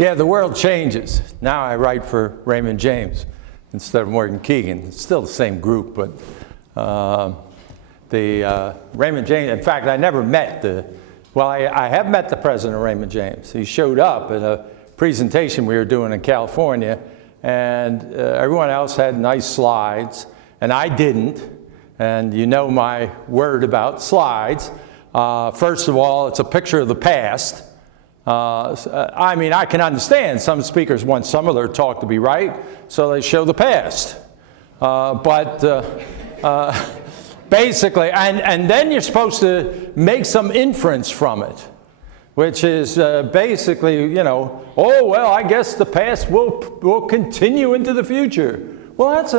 Yeah, the world changes. Now I write for Raymond James instead of Morgan Keegan. It's still the same group, but Raymond James, in fact, I never met I have met the president of Raymond James. He showed up at a presentation we were doing in California, and everyone else had nice slides, and I didn't. And you know my word about slides. First of all, it's a picture of the past. I mean, I can understand some speakers want some of their talk to be right, so they show the past. Basically, and then you're supposed to make some inference from it, which is basically, you know, oh, well, I guess the past will continue into the future. Well, that's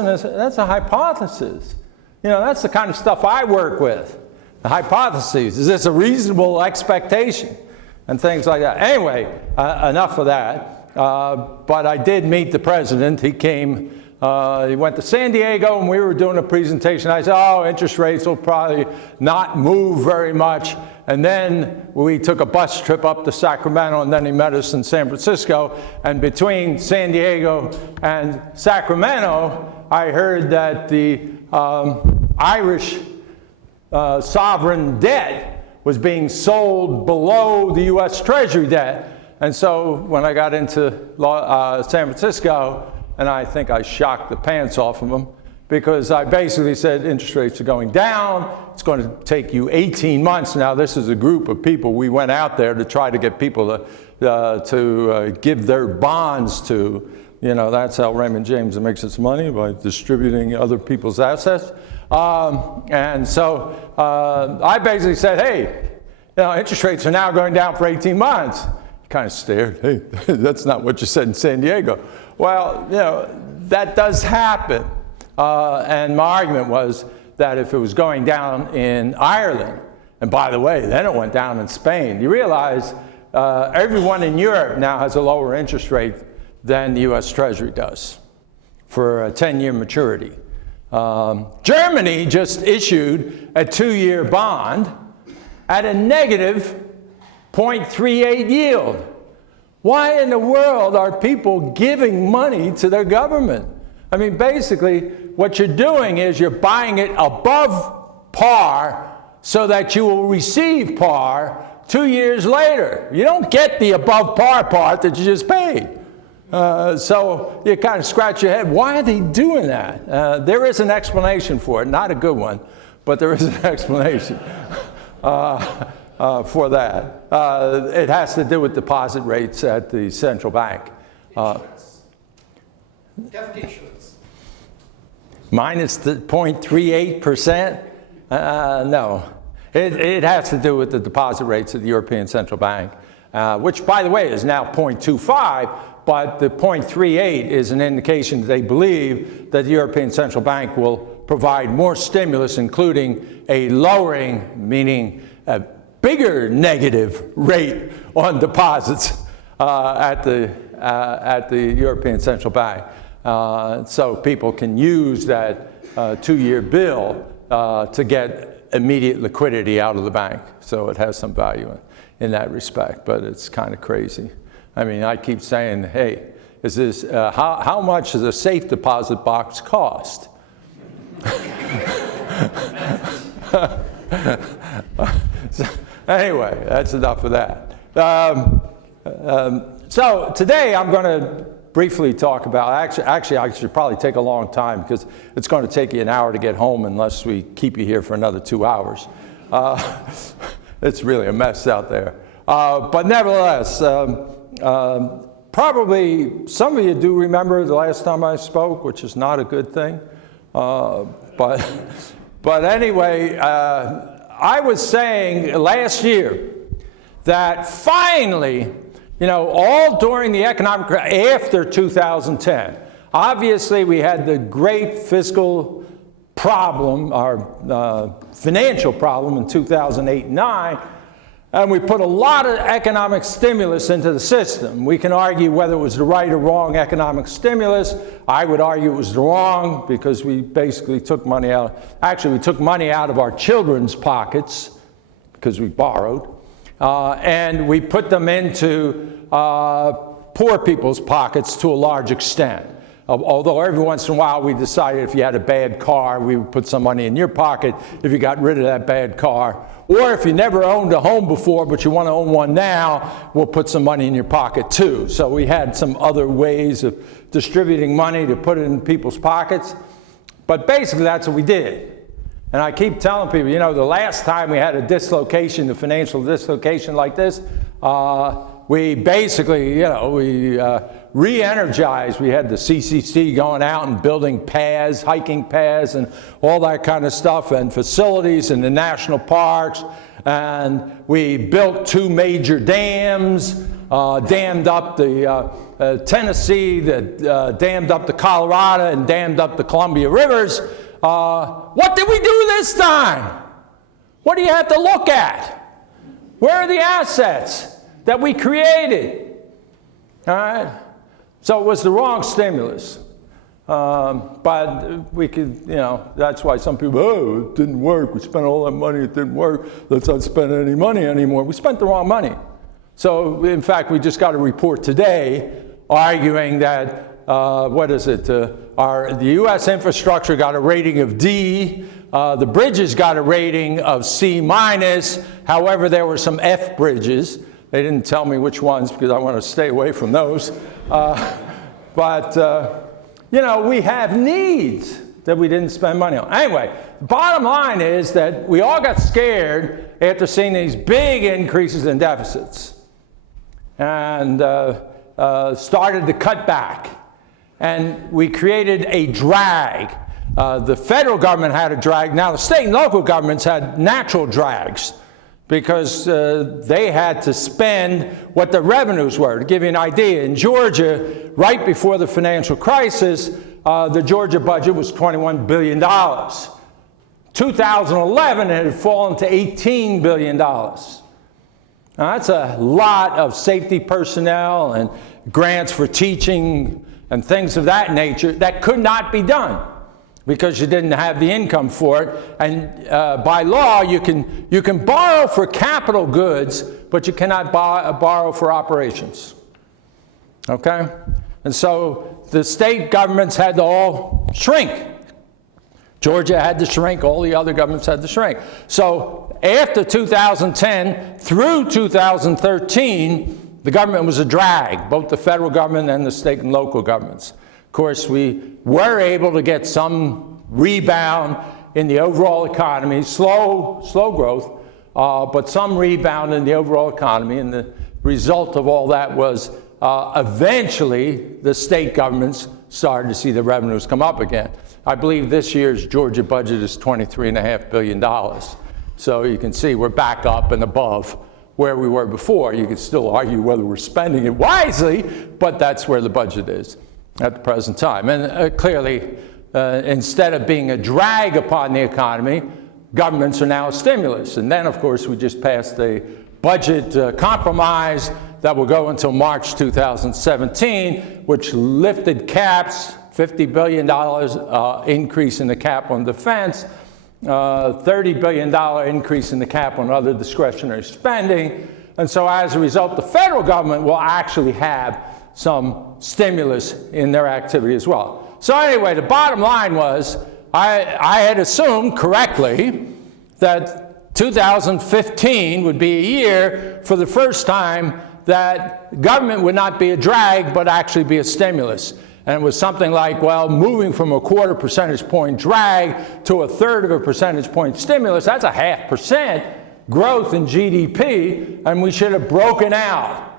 a hypothesis. You know, that's the kind of stuff I work with. The hypotheses. Is this a reasonable expectation? And things like that. Anyway, enough of that. But I did meet the president. He came, he went to San Diego, and we were doing a presentation. I said, oh, interest rates will probably not move very much. And then we took a bus trip up to Sacramento, and then he met us in San Francisco. And between San Diego and Sacramento, I heard that the Irish sovereign debt was being sold below the U.S. Treasury debt. And so when I got into San Francisco, and I think I shocked the pants off of them, because I basically said interest rates are going down. It's going to take you 18 months. Now, this is a group of people. We went out there to try to get people to give their bonds to. You know, that's how Raymond James makes its money, by distributing other people's assets. And so I basically said, hey, you know, interest rates are now going down for 18 months. He kind of stared. Hey, that's not what you said in San Diego. Well, you know, that does happen. And my argument was that if it was going down in Ireland, and by the way, then it went down in Spain, you realize everyone in Europe now has a lower interest rate than the U.S. Treasury does for a 10-year maturity. Germany just issued a 2-year bond at a negative 0.38 yield. Why in the world are people giving money to their government? I mean, basically, what you're doing is you're buying it above par so that you will receive par 2 years later. You don't get the above par part that you just paid. So you kind of scratch your head. Why are they doing that? There is an explanation for it, not a good one, but there is an explanation for that. It has to do with deposit rates at the central bank. Definitions. Minus the 0.38%? No. It has to do with the deposit rates at the European Central Bank, which, by the way, is now 0.25. But the 0.38 is an indication that they believe that the European Central Bank will provide more stimulus, including a lowering, meaning a bigger negative rate on deposits at the European Central Bank. So people can use that 2-year bill to get immediate liquidity out of the bank. So it has some value in that respect, but it's kind of crazy. I mean, I keep saying, hey, is this, how much does a safe deposit box cost? So, anyway, that's enough of that. So today I'm going to briefly talk about, actually I should probably take a long time because it's going to take you an hour to get home unless we keep you here for another 2 hours. It's really a mess out there. But nevertheless, probably some of you do remember the last time I spoke, which is not a good thing. But anyway, I was saying last year that finally, you know, all during the economic crisis after 2010, obviously we had the great fiscal problem, our financial problem in 2008 and 9. And we put a lot of economic stimulus into the system. We can argue whether it was the right or wrong economic stimulus. I would argue it was the wrong because we basically took money out. Actually, we took money out of our children's pockets because we borrowed. And we put them into poor people's pockets to a large extent. Although every once in a while we decided if you had a bad car, we would put some money in your pocket if you got rid of that bad car. Or if you never owned a home before, but you want to own one now, we'll put some money in your pocket too. So we had some other ways of distributing money to put it in people's pockets. But basically that's what we did. And I keep telling people, you know, the last time we had a dislocation, a financial dislocation like this, we basically, you know, we re-energized. We had the CCC going out and building paths, hiking paths, and all that kind of stuff, and facilities in the national parks. And we built 2 major dams, dammed up the Tennessee, dammed up the Colorado, and dammed up the Columbia rivers. What did we do this time? What do you have to look at? Where are the assets that we created? All right? So it was the wrong stimulus. But we could, you know, that's why some people, oh, it didn't work. We spent all that money, it didn't work. Let's not spend any money anymore. We spent the wrong money. So, in fact, we just got a report today arguing that, the U.S. infrastructure got a rating of D. The bridges got a rating of C-. However, there were some F bridges. They didn't tell me which ones because I want to stay away from those. You know, we have needs that we didn't spend money on. Anyway, bottom line is that we all got scared after seeing these big increases in deficits and started to cut back. And we created a drag. The federal government had a drag. Now, the state and local governments had natural drags, because they had to spend what the revenues were. To give you an idea, in Georgia, right before the financial crisis, the Georgia budget was $21 billion. 2011, it had fallen to $18 billion. Now, that's a lot of safety personnel and grants for teaching and things of that nature that could not be done, because you didn't have the income for it. And by law, you can borrow for capital goods, but you cannot borrow for operations. Okay? And so the state governments had to all shrink. Georgia had to shrink. All the other governments had to shrink. So after 2010 through 2013, the government was a drag, both the federal government and the state and local governments. Of course, we were able to get some rebound in the overall economy, slow growth, but some rebound in the overall economy. And the result of all that was eventually the state governments started to see the revenues come up again. I believe this year's Georgia budget is $23.5 billion. So you can see we're back up and above where we were before. You could still argue whether we're spending it wisely, but that's where the budget is at the present time. And clearly, instead of being a drag upon the economy, governments are now a stimulus. And then, of course, we just passed a budget compromise that will go until March 2017, which lifted caps, $50 billion increase in the cap on defense, $30 billion increase in the cap on other discretionary spending. And so as a result, the federal government will actually have some stimulus in their activity as well. So anyway, the bottom line was, I had assumed correctly that 2015 would be a year for the first time that government would not be a drag, but actually be a stimulus. And it was something like, well, moving from a 1/4 percentage point drag to a 1/3 of a percentage point stimulus, that's a 0.5% growth in GDP, and we should have broken out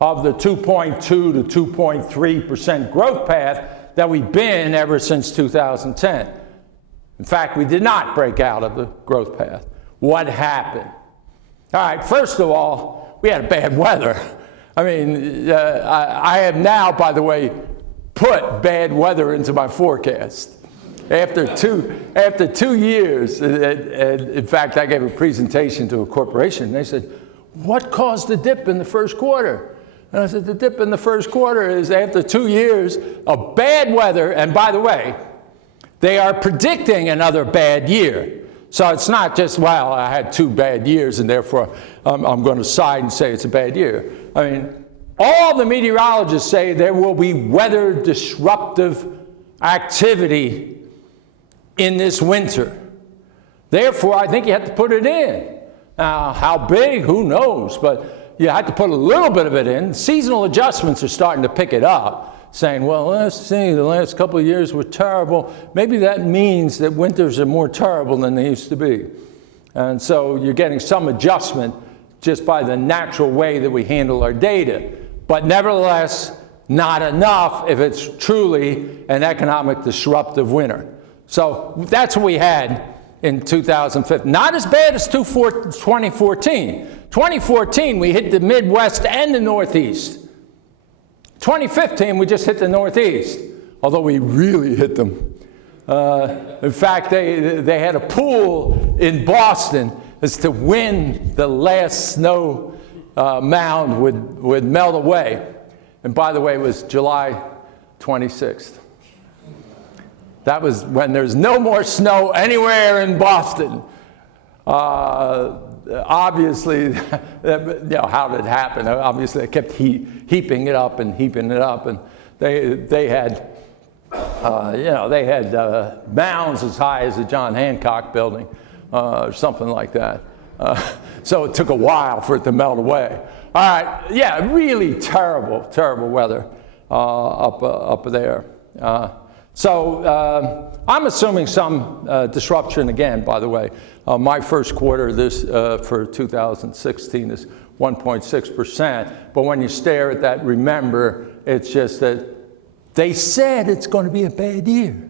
of the 2.2 to 2.3% growth path that we've been ever since 2010. In fact, we did not break out of the growth path. What happened? All right, first of all, we had bad weather. I mean, I have now, by the way, put bad weather into my forecast. After two years, in fact, I gave a presentation to a corporation, and they said, what caused the dip in the first quarter? And I said, the dip in the first quarter is after 2 years of bad weather, and by the way, they are predicting another bad year. So it's not just, well, I had 2 bad years, and therefore I'm going to side and say it's a bad year. I mean, All the meteorologists say there will be weather disruptive activity in this winter. Therefore, I think you have to put it in. Now, how big, who knows, but you have to put a little bit of it in. Seasonal adjustments are starting to pick it up, saying, well, let's see, the last couple of years were terrible. Maybe that means that winters are more terrible than they used to be. And so you're getting some adjustment just by the natural way that we handle our data. But nevertheless, not enough if it's truly an economic disruptive winter. So that's what we had in 2015. Not as bad as 2014. 2014, we hit the Midwest and the Northeast. 2015, we just hit the Northeast, although we really hit them. In fact, they had a pool in Boston as to when the last snow mound would melt away. And by the way, it was July 26th. That was when there's no more snow anywhere in Boston. Obviously, how did it happen? Obviously, they kept heaping it up, and they had, mounds as high as the John Hancock building, or something like that. So it took a while for it to melt away. All right, yeah, really terrible weather up there. So I'm assuming some disruption again, by the way. My first quarter for 2016 is 1.6%. But when you stare at that, remember, it's just that they said it's going to be a bad year.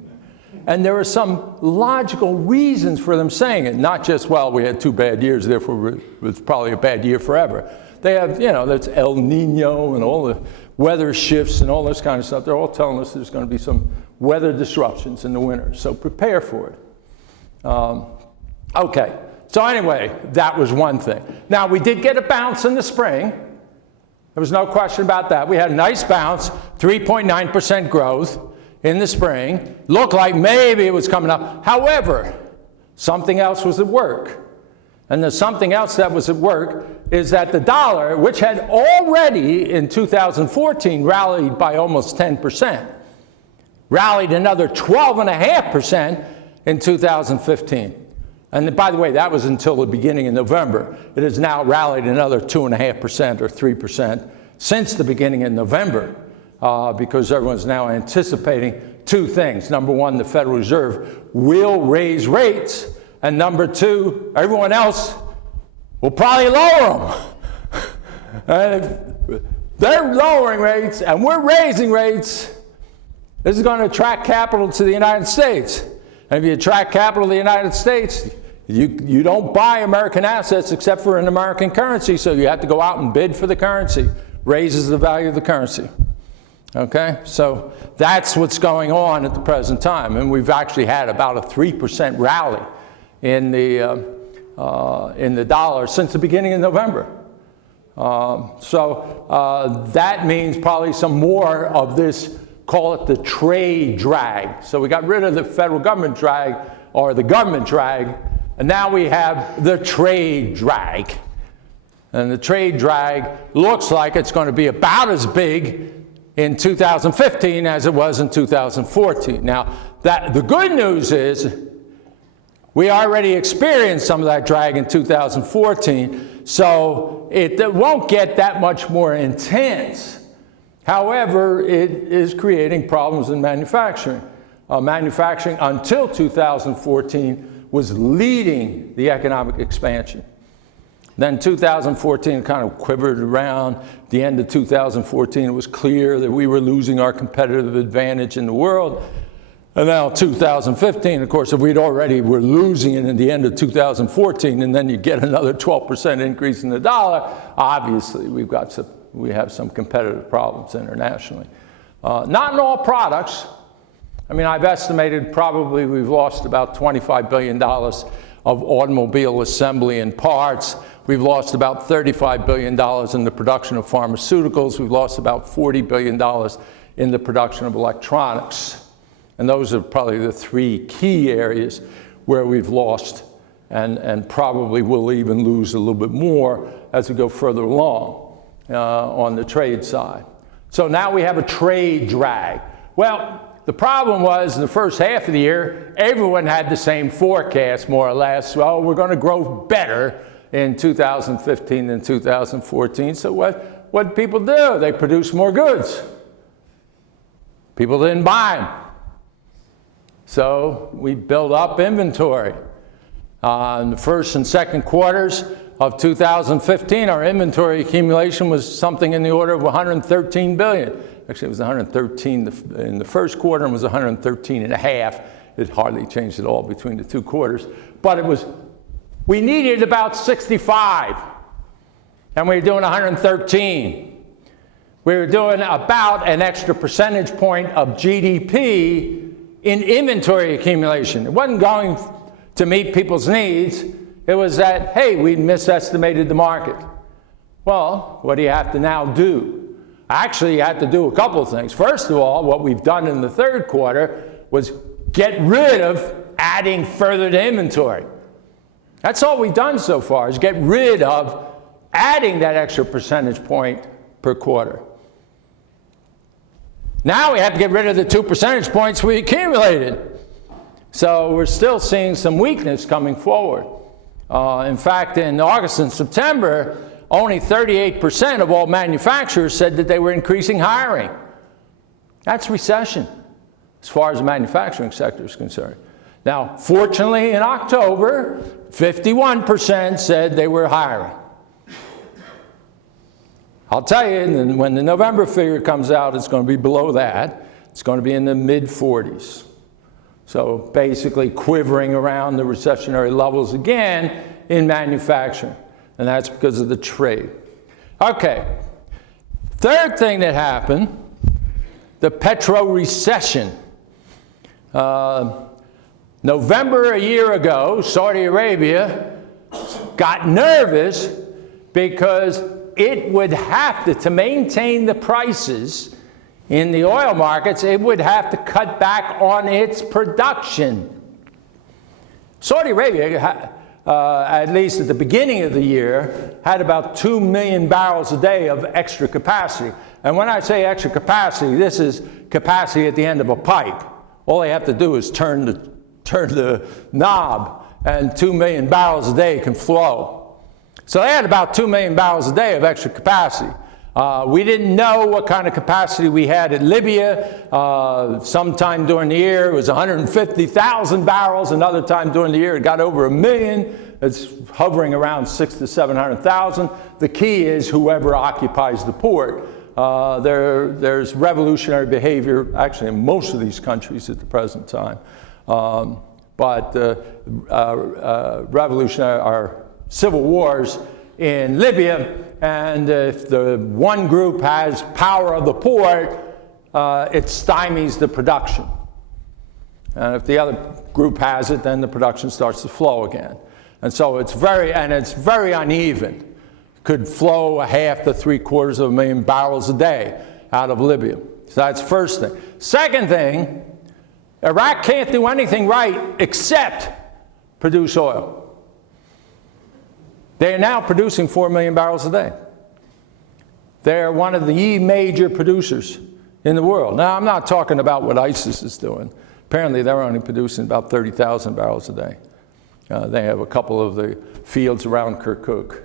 And there are some logical reasons for them saying it, not just, well, we had 2 bad years, therefore it's probably a bad year forever. They have, that's El Nino and all the weather shifts and all this kind of stuff. They're all telling us there's going to be some weather disruptions in the winter, so prepare for it. Okay, so anyway, that was one thing. Now, we did get a bounce in the spring. There was no question about that. We had a nice bounce, 3.9% growth in the spring. Looked like maybe it was coming up. However, something else was at work. And the something else that was at work is that the dollar, which had already in 2014 rallied by almost 10%, rallied another 12.5% in 2015. And by the way, that was until the beginning of November. It has now rallied another 2.5% or 3% since the beginning of November, because everyone's now anticipating 2 things. Number one, the Federal Reserve will raise rates. And number 2, everyone else will probably lower them. And if they're lowering rates and we're raising rates, this is going to attract capital to the United States. And if you attract capital to the United States, you don't buy American assets except for an American currency, so you have to go out and bid for the currency. Raises the value of the currency. Okay, so that's what's going on at the present time. And we've actually had about a 3% rally in the dollar since the beginning of November. So that means probably some more of this, call it the trade drag. So we got rid of the federal government drag, or the government drag, and now we have the trade drag. And the trade drag looks like it's going to be about as big in 2015 as it was in 2014. Now, the good news is we already experienced some of that drag in 2014, so it won't get that much more intense. However, it is creating problems in manufacturing. Manufacturing until 2014 was leading the economic expansion. Then 2014 kind of quivered around. The end of 2014, it was clear that we were losing our competitive advantage in the world. And now 2015, of course, if we'd already were losing it in the end of 2014, and then you get another 12% increase in the dollar, obviously we have some competitive problems internationally. Not in all products. I mean, I've estimated probably we've lost about $25 billion of automobile assembly and parts. We've lost about $35 billion in the production of pharmaceuticals. We've lost about $40 billion in the production of electronics. And those are probably the 3 key areas where we've lost, and probably will even lose a little bit more as we go further along. on the trade side. So now we have a trade drag. Well, the problem was in the first half of the year, everyone had the same forecast, more or less. Well, we're going to grow better in 2015 than 2014. So what did people do? They produced more goods. People didn't buy them. So we built up inventory. In the first and second quarters of 2015, our inventory accumulation was something in the order of 113 billion. Actually, it was 113 in the first quarter and was 113 and a half. It hardly changed at all between the two quarters. But we needed about 65, and we were doing 113. We were doing about an extra percentage point of GDP in inventory accumulation. It wasn't going to meet people's needs. It was that, hey, we misestimated the market. Well, what do you have to now do? Actually, you have to do a couple of things. First of all, what we've done in the third quarter was get rid of adding further to inventory. That's all we've done so far, is get rid of adding that extra percentage point per quarter. Now we have to get rid of the 2 percentage points we accumulated. So we're still seeing some weakness coming forward. In fact, in August and September, only 38% of all manufacturers said that they were increasing hiring. That's recession, as far as the manufacturing sector is concerned. Now, fortunately, in October, 51% said they were hiring. I'll tell you, when the November figure comes out, it's going to be below that. It's going to be in the mid-40s. So basically quivering around the recessionary levels again in manufacturing. And that's because of the trade. Okay. Third thing that happened, the petro-recession. November a year ago, Saudi Arabia got nervous because it would have to maintain the prices in the oil markets, it would have to cut back on its production. Saudi Arabia, at least at the beginning of the year, had about 2 million barrels a day of extra capacity. And when I say extra capacity, this is capacity at the end of a pipe. All they have to do is turn the knob, and 2 million barrels a day can flow. So they had about 2 million barrels a day of extra capacity. We didn't know what kind of capacity we had in Libya. Sometime during the year, it was 150,000 barrels. Another time during the year, it got over 1 million. It's hovering around 600,000 to 700,000. The key is whoever occupies the port. There's revolutionary behavior, actually, in most of these countries at the present time. Revolutionary are civil wars in Libya, and if the one group has power of the port, it stymies the production. And if the other group has it, then the production starts to flow again. And so it's very uneven. Could flow 1/2 to 3/4 of a million barrels a day out of Libya. So that's first thing. Second thing, Iraq can't do anything right except produce oil. They are now producing 4 million barrels a day. They are one of the major producers in the world. Now, I'm not talking about what ISIS is doing. Apparently, they're only producing about 30,000 barrels a day. They have a couple of the fields around Kirkuk.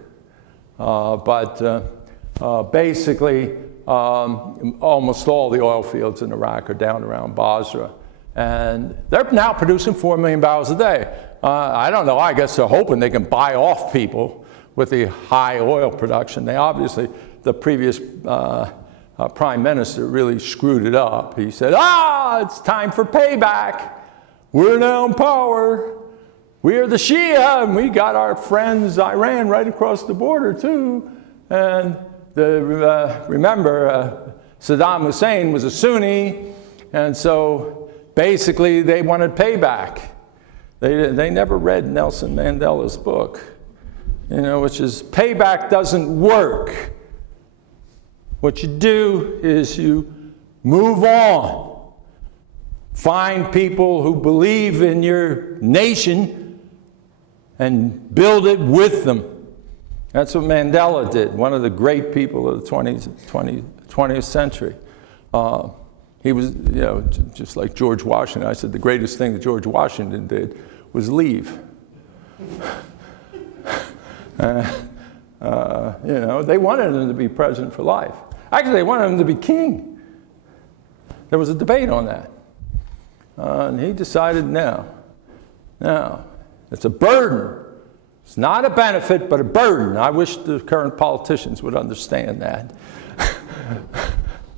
Basically, almost all the oil fields in Iraq are down around Basra. And they're now producing 4 million barrels a day. I don't know, I guess they're hoping they can buy off people with the high oil production. They obviously, the previous prime minister really screwed it up. He said, it's time for payback. We're now in power. We are the Shia, and we got our friends Iran right across the border too. And remember, Saddam Hussein was a Sunni, and so basically they wanted payback. They never read Nelson Mandela's book, which is payback doesn't work. What you do is you move on. Find people who believe in your nation and build it with them. That's what Mandela did, one of the great people of the 20th century. He was, just like George Washington. I said the greatest thing that George Washington did was leave. They wanted him to be president for life. Actually, they wanted him to be king. There was a debate on that. And he decided no, it's a burden. It's not a benefit, but a burden. I wish the current politicians would understand that.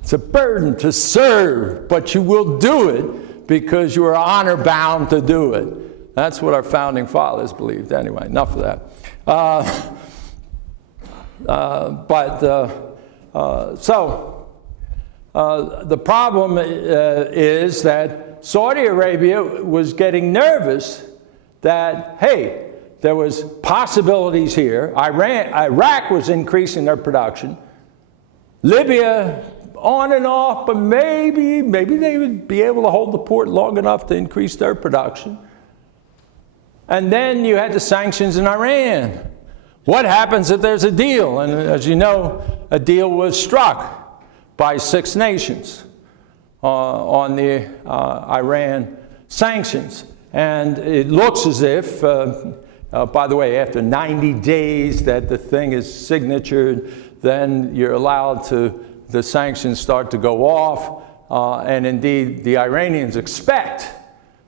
It's a burden to serve, but you will do it because you are honor bound to do it. That's what our founding fathers believed. Anyway, enough of that. The problem is that Saudi Arabia was getting nervous that, hey, there was possibilities here. Iraq was increasing their production. Libya, on and off, but maybe they would be able to hold the port long enough to increase their production. And then you had the sanctions in Iran. What happens if there's a deal? And as you know, a deal was struck by 6 nations on the Iran sanctions. And it looks as if, by the way, after 90 days that the thing is signatured, then you're allowed to, the sanctions start to go off. And indeed, the Iranians expect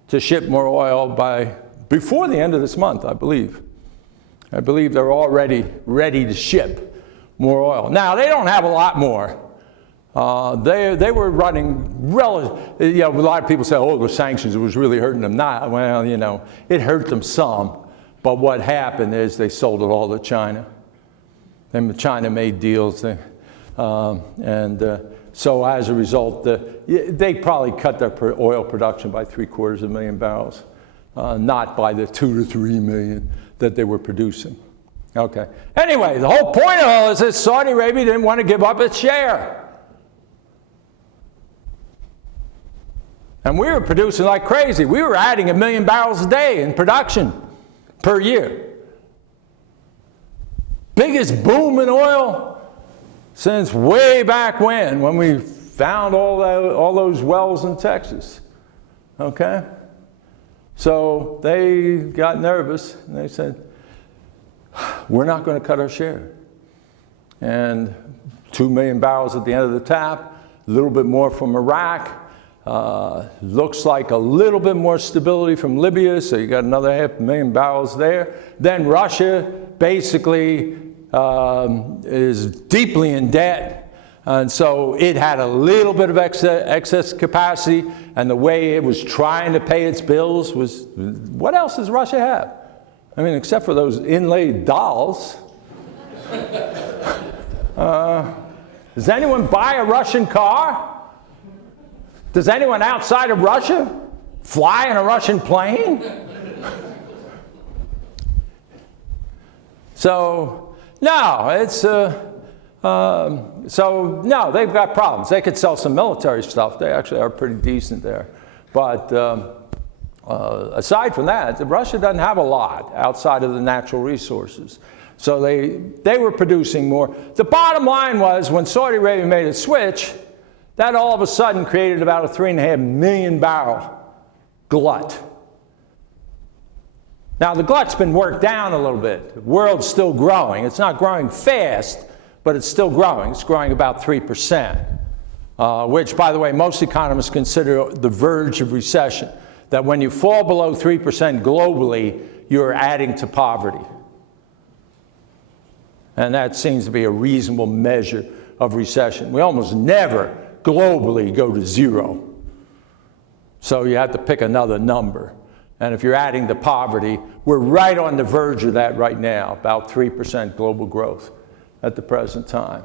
to ship more oil before the end of this month, I believe. I believe they're already ready to ship more oil. Now, they don't have a lot more. They were running a lot of people say, oh, the sanctions was really hurting them. Not, well, it hurt them some. But what happened is they sold it all to China. And China made deals. So as a result, they probably cut their oil production by 750,000 barrels, not by the 2 to 3 million that they were producing. Okay. Anyway, the whole point of all this is Saudi Arabia didn't want to give up its share. And we were producing like crazy. We were adding 1 million barrels a day in production per year. Biggest boom in oil since way back when we found all those wells in Texas. Okay? So they got nervous and they said, we're not going to cut our share. And 2 million barrels at the end of the tap, a little bit more from Iraq. Looks like a little bit more stability from Libya, so you got another 500,000 barrels there. Then Russia basically is deeply in debt. And so it had a little bit of excess capacity, and the way it was trying to pay its bills was, what else does Russia have? I mean, except for those inlaid dolls. Does anyone buy a Russian car? Does anyone outside of Russia fly in a Russian plane? So, no, it's... no, they've got problems. They could sell some military stuff. They actually are pretty decent there. But aside from that, Russia doesn't have a lot outside of the natural resources. So they were producing more. The bottom line was when Saudi Arabia made a switch, that all of a sudden created about a 3.5 million barrel glut. Now, the glut's been worked down a little bit. The world's still growing. It's not growing fast, but it's still growing. It's growing about 3%, which, by the way, most economists consider the verge of recession, that when you fall below 3% globally, you're adding to poverty. And that seems to be a reasonable measure of recession. We almost never globally go to 0. So you have to pick another number. And if you're adding to poverty, we're right on the verge of that right now, about 3% global growth at the present time.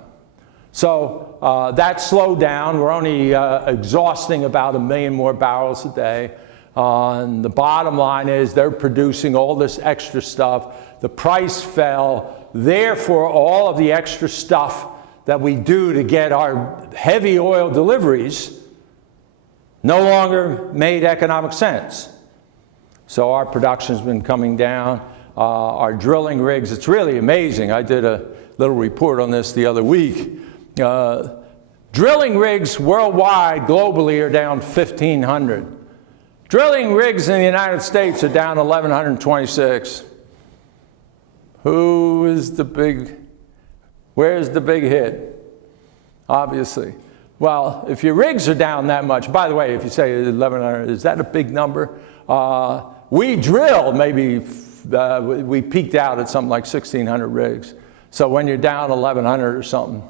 So that slowed down. We're only exhausting about 1 million more barrels a day. And the bottom line is they're producing all this extra stuff. The price fell. Therefore, all of the extra stuff that we do to get our heavy oil deliveries no longer made economic sense. So our production's been coming down. our drilling rigs. It's really amazing. I did a little report on this the other week. Drilling rigs worldwide, globally, are down 1,500. Drilling rigs in the United States are down 1,126. Where's the big hit? Obviously. Well, if your rigs are down that much, by the way, if you say 1,100, is that a big number? We drilled maybe, we peaked out at something like 1,600 rigs. So when you're down 1,100 or something,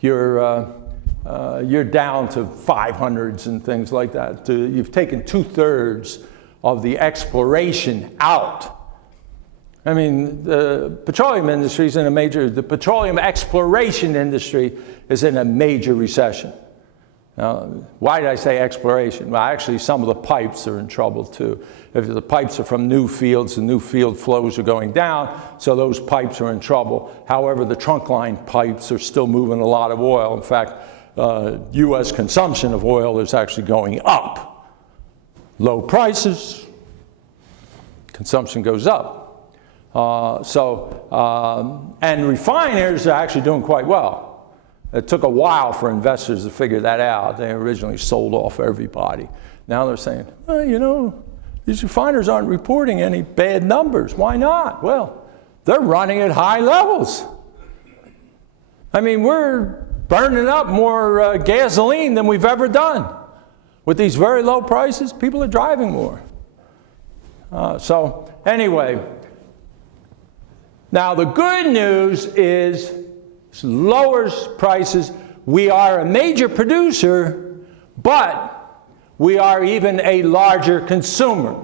you're down to 500s and things like that. You've taken 2/3 of the exploration out. I mean, the petroleum industry is in the petroleum exploration industry is in a major recession. Now, why did I say exploration? Well, actually, some of the pipes are in trouble too. If the pipes are from new fields, the new field flows are going down, so those pipes are in trouble. However, the trunk line pipes are still moving a lot of oil. In fact, U.S. consumption of oil is actually going up. Low prices, consumption goes up. And refiners are actually doing quite well. It took a while for investors to figure that out. They originally sold off everybody. Now they're saying, well, you know, these refiners aren't reporting any bad numbers. Why not? Well, they're running at high levels. I mean, we're burning up more gasoline than we've ever done. With these very low prices, people are driving more. So anyway, now the good news is lowers prices. We are a major producer, but we are even a larger consumer.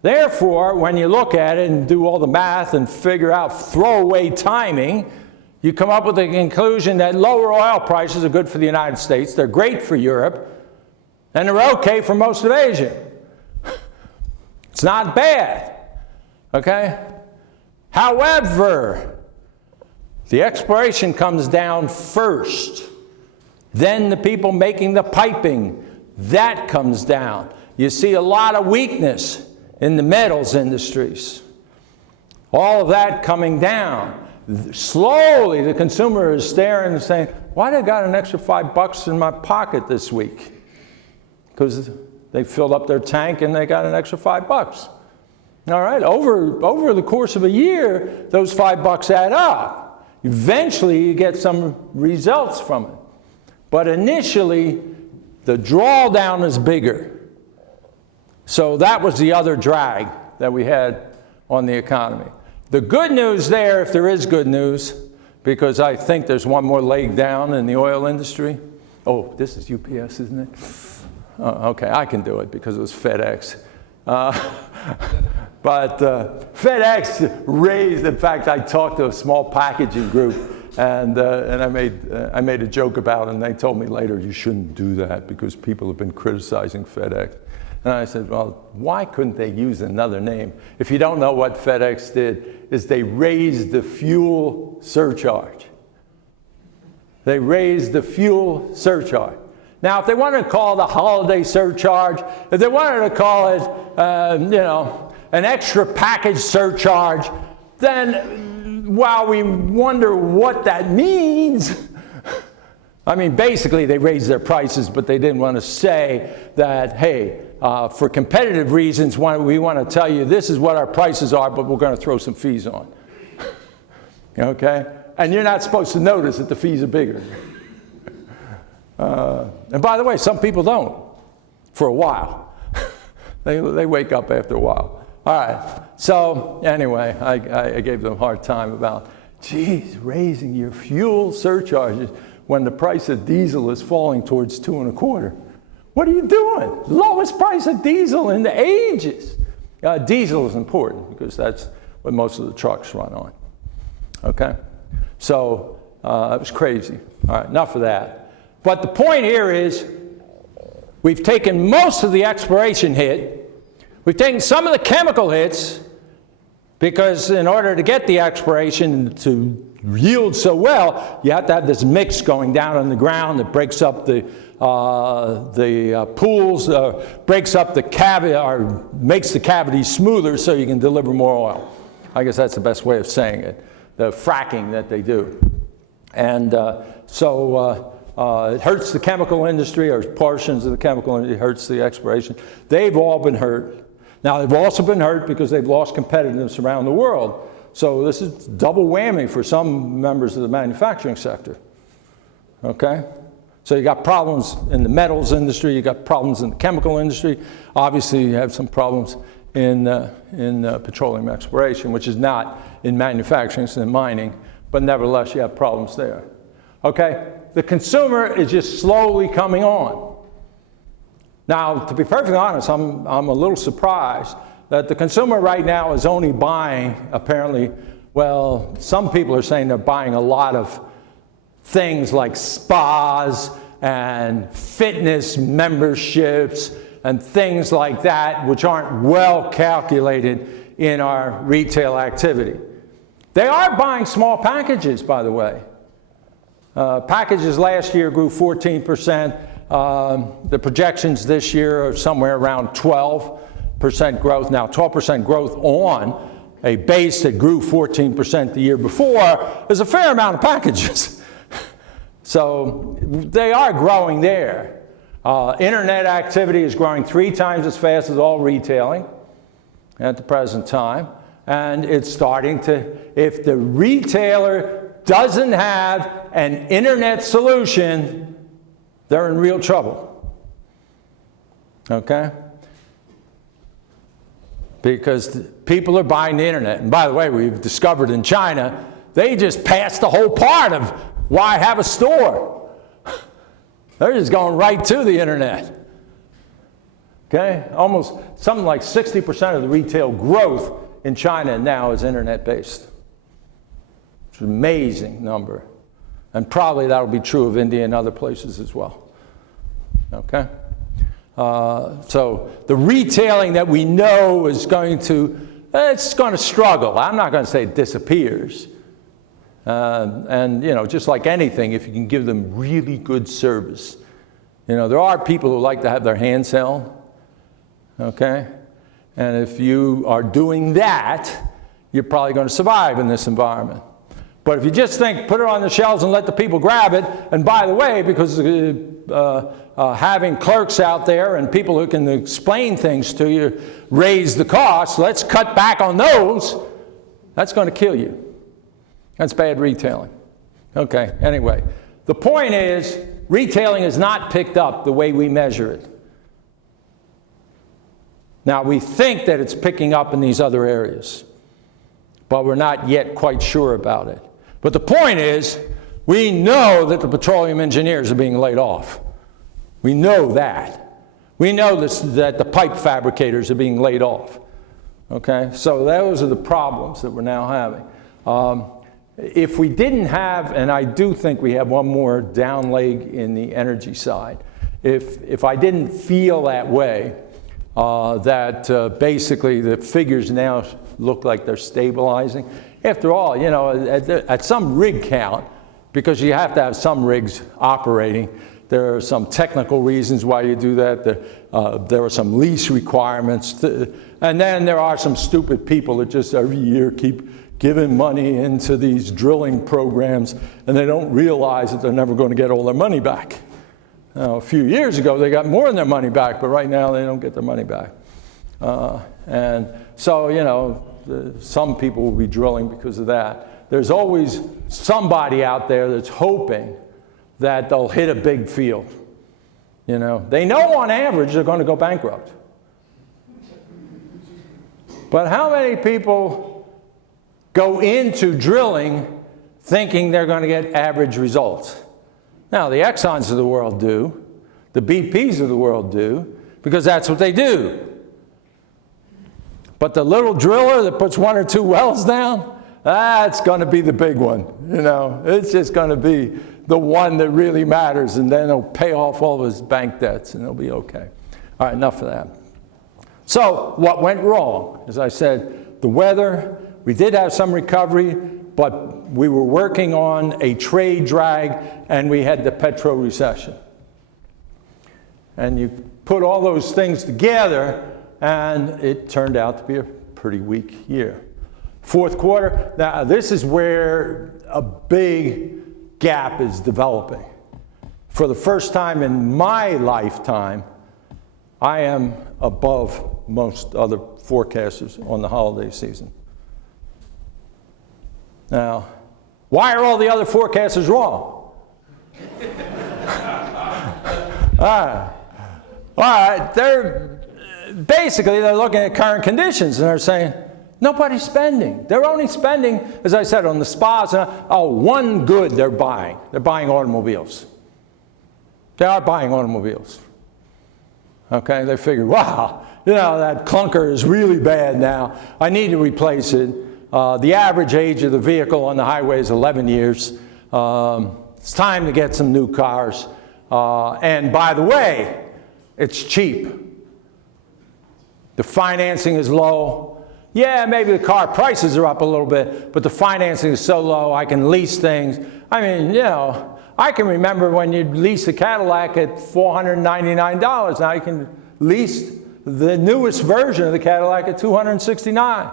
Therefore, when you look at it and do all the math and figure out throwaway timing, you come up with the conclusion that lower oil prices are good for the United States, they're great for Europe, and they're okay for most of Asia. It's not bad, okay? However, the exploration comes down first. Then the people making the piping, that comes down. You see a lot of weakness in the metals industries. All of that coming down. Slowly, the consumer is staring and saying, why did I got an extra $5 in my pocket this week? Because they filled up their tank and they got an extra $5. All right, over the course of a year, those $5 add up. Eventually, you get some results from it. But initially, the drawdown is bigger. So that was the other drag that we had on the economy. The good news there, if there is good news, because I think there's one more leg down in the oil industry. Oh, this is UPS, isn't it? Okay, I can do it because it was FedEx. But FedEx raised, in fact, I talked to a small packaging group, and I made a joke about it, and they told me later, you shouldn't do that because people have been criticizing FedEx. And I said, well, why couldn't they use another name? If you don't know what FedEx did, is they raised the fuel surcharge. They raised the fuel surcharge. Now, if they wanted to call it a holiday surcharge, if they wanted to call it, an extra package surcharge, then while we wonder what that means, I mean, basically they raised their prices, but they didn't want to say that, hey, for competitive reasons, we want to tell you this is what our prices are, but we're going to throw some fees on. Okay? And you're not supposed to notice that the fees are bigger. And by the way, some people don't for a while. They wake up after a while. All right. So anyway, I gave them a hard time about, geez, raising your fuel surcharges when the price of diesel is falling towards $2.25. What are you doing? Lowest price of diesel in the ages. Diesel is important because that's what most of the trucks run on. Okay? So it was crazy. All right, enough of that. But the point here is we've taken most of the exploration hit. We've taken some of the chemical hits because in order to get the exploration to yield so well, you have to have this mix going down on the ground that breaks up the pools, breaks up the cavity, or makes the cavities smoother so you can deliver more oil. I guess that's the best way of saying it, the fracking that they do. And so it hurts the chemical industry, or portions of the chemical industry, hurts the exploration. They've all been hurt. Now, they've also been hurt because they've lost competitiveness around the world. So this is double whammy for some members of the manufacturing sector. Okay? So you got problems in the metals industry, you got problems in the chemical industry. Obviously, you have some problems in petroleum exploration, which is not in manufacturing, it's in mining, but nevertheless, you have problems there. Okay? The consumer is just slowly coming on. Now, to be perfectly honest, I'm a little surprised that the consumer right now is only buying, apparently, well, some people are saying they're buying a lot of things like spas and fitness memberships and things like that, which aren't well calculated in our retail activity. They are buying small packages, by the way. Packages last year grew 14%. The projections this year are somewhere around 12% growth. Now, 12% growth on a base that grew 14% the year before is a fair amount of packages. So they are growing there. Internet activity is growing 3 times as fast as all retailing at the present time. And it's starting to, if the retailer doesn't have an internet solution, they're in real trouble. Okay? Because people are buying the internet. And by the way, we've discovered in China, they just passed the whole part of why have a store. They're just going right to the internet. Okay? Almost something like 60% of the retail growth in China now is internet-based. It's an amazing number. And probably that'll be true of India and other places as well. Okay? So the retailing that we know is going to, it's going to struggle. I'm not going to say it disappears. And, you know, just like anything, if you can give them really good service. You know, there are people who like to have their hands held. Okay? And if you are doing that, you're probably going to survive in this environment. But if you just think, put it on the shelves and let the people grab it, and by the way, because having clerks out there and people who can explain things to you raise the cost, let's cut back on those, that's going to kill you. That's bad retailing. Okay, anyway. The point is, retailing is not picked up the way we measure it. Now, we think that it's picking up in these other areas, but we're not yet quite sure about it. But the point is, we know that the petroleum engineers are being laid off. We know that. We know that the pipe fabricators are being laid off. Okay? So those are the problems that we're now having. If we didn't have, and I do think we have one more down leg in the energy side, if I didn't feel that way, that basically the figures now look like they're stabilizing. After all, you know, at some rig count, because you have to have some rigs operating, there are some technical reasons why you do that. There are some lease requirements. And then there are some stupid people that just every year keep giving money into these drilling programs, and they don't realize that they're never going to get all their money back. Now, a few years ago, they got more than their money back, but right now they don't get their money back. And so, you know, some people will be drilling because of that. There's always somebody out there that's hoping that they'll hit a big field. You know, they know on average they're going to go bankrupt. But how many people go into drilling thinking they're going to get average results? Now, the Exxons of the world do, the BPs of the world do, because that's what they do. But the little driller that puts 1 or 2 wells down, that's going to be the big one. You know, it's just going to be the one that really matters, and then he'll pay off all of his bank debts, and he'll be okay. All right, enough of that. So, what went wrong? As I said, the weather, we did have some recovery, but we were working on a trade drag, and we had the petro recession. And you put all those things together, and it turned out to be a pretty weak year. Fourth quarter, now this is where a big gap is developing. For the first time in my lifetime, I am above most other forecasters on the holiday season. Now, why are all the other forecasters wrong? All right, they're looking at current conditions and they're saying, nobody's spending. They're only spending, as I said, on the spas. One good they're buying. They're buying automobiles. They are buying automobiles. Okay, they figured, wow, that clunker is really bad now. I need to replace it. The average age of the vehicle on the highway is 11 years. It's time to get some new cars. And by the way, it's cheap. The financing is low. Yeah, maybe the car prices are up a little bit, but the financing is so low, I can lease things. I mean, I can remember when you'd lease a Cadillac at $499. Now you can lease the newest version of the Cadillac at $269. Now,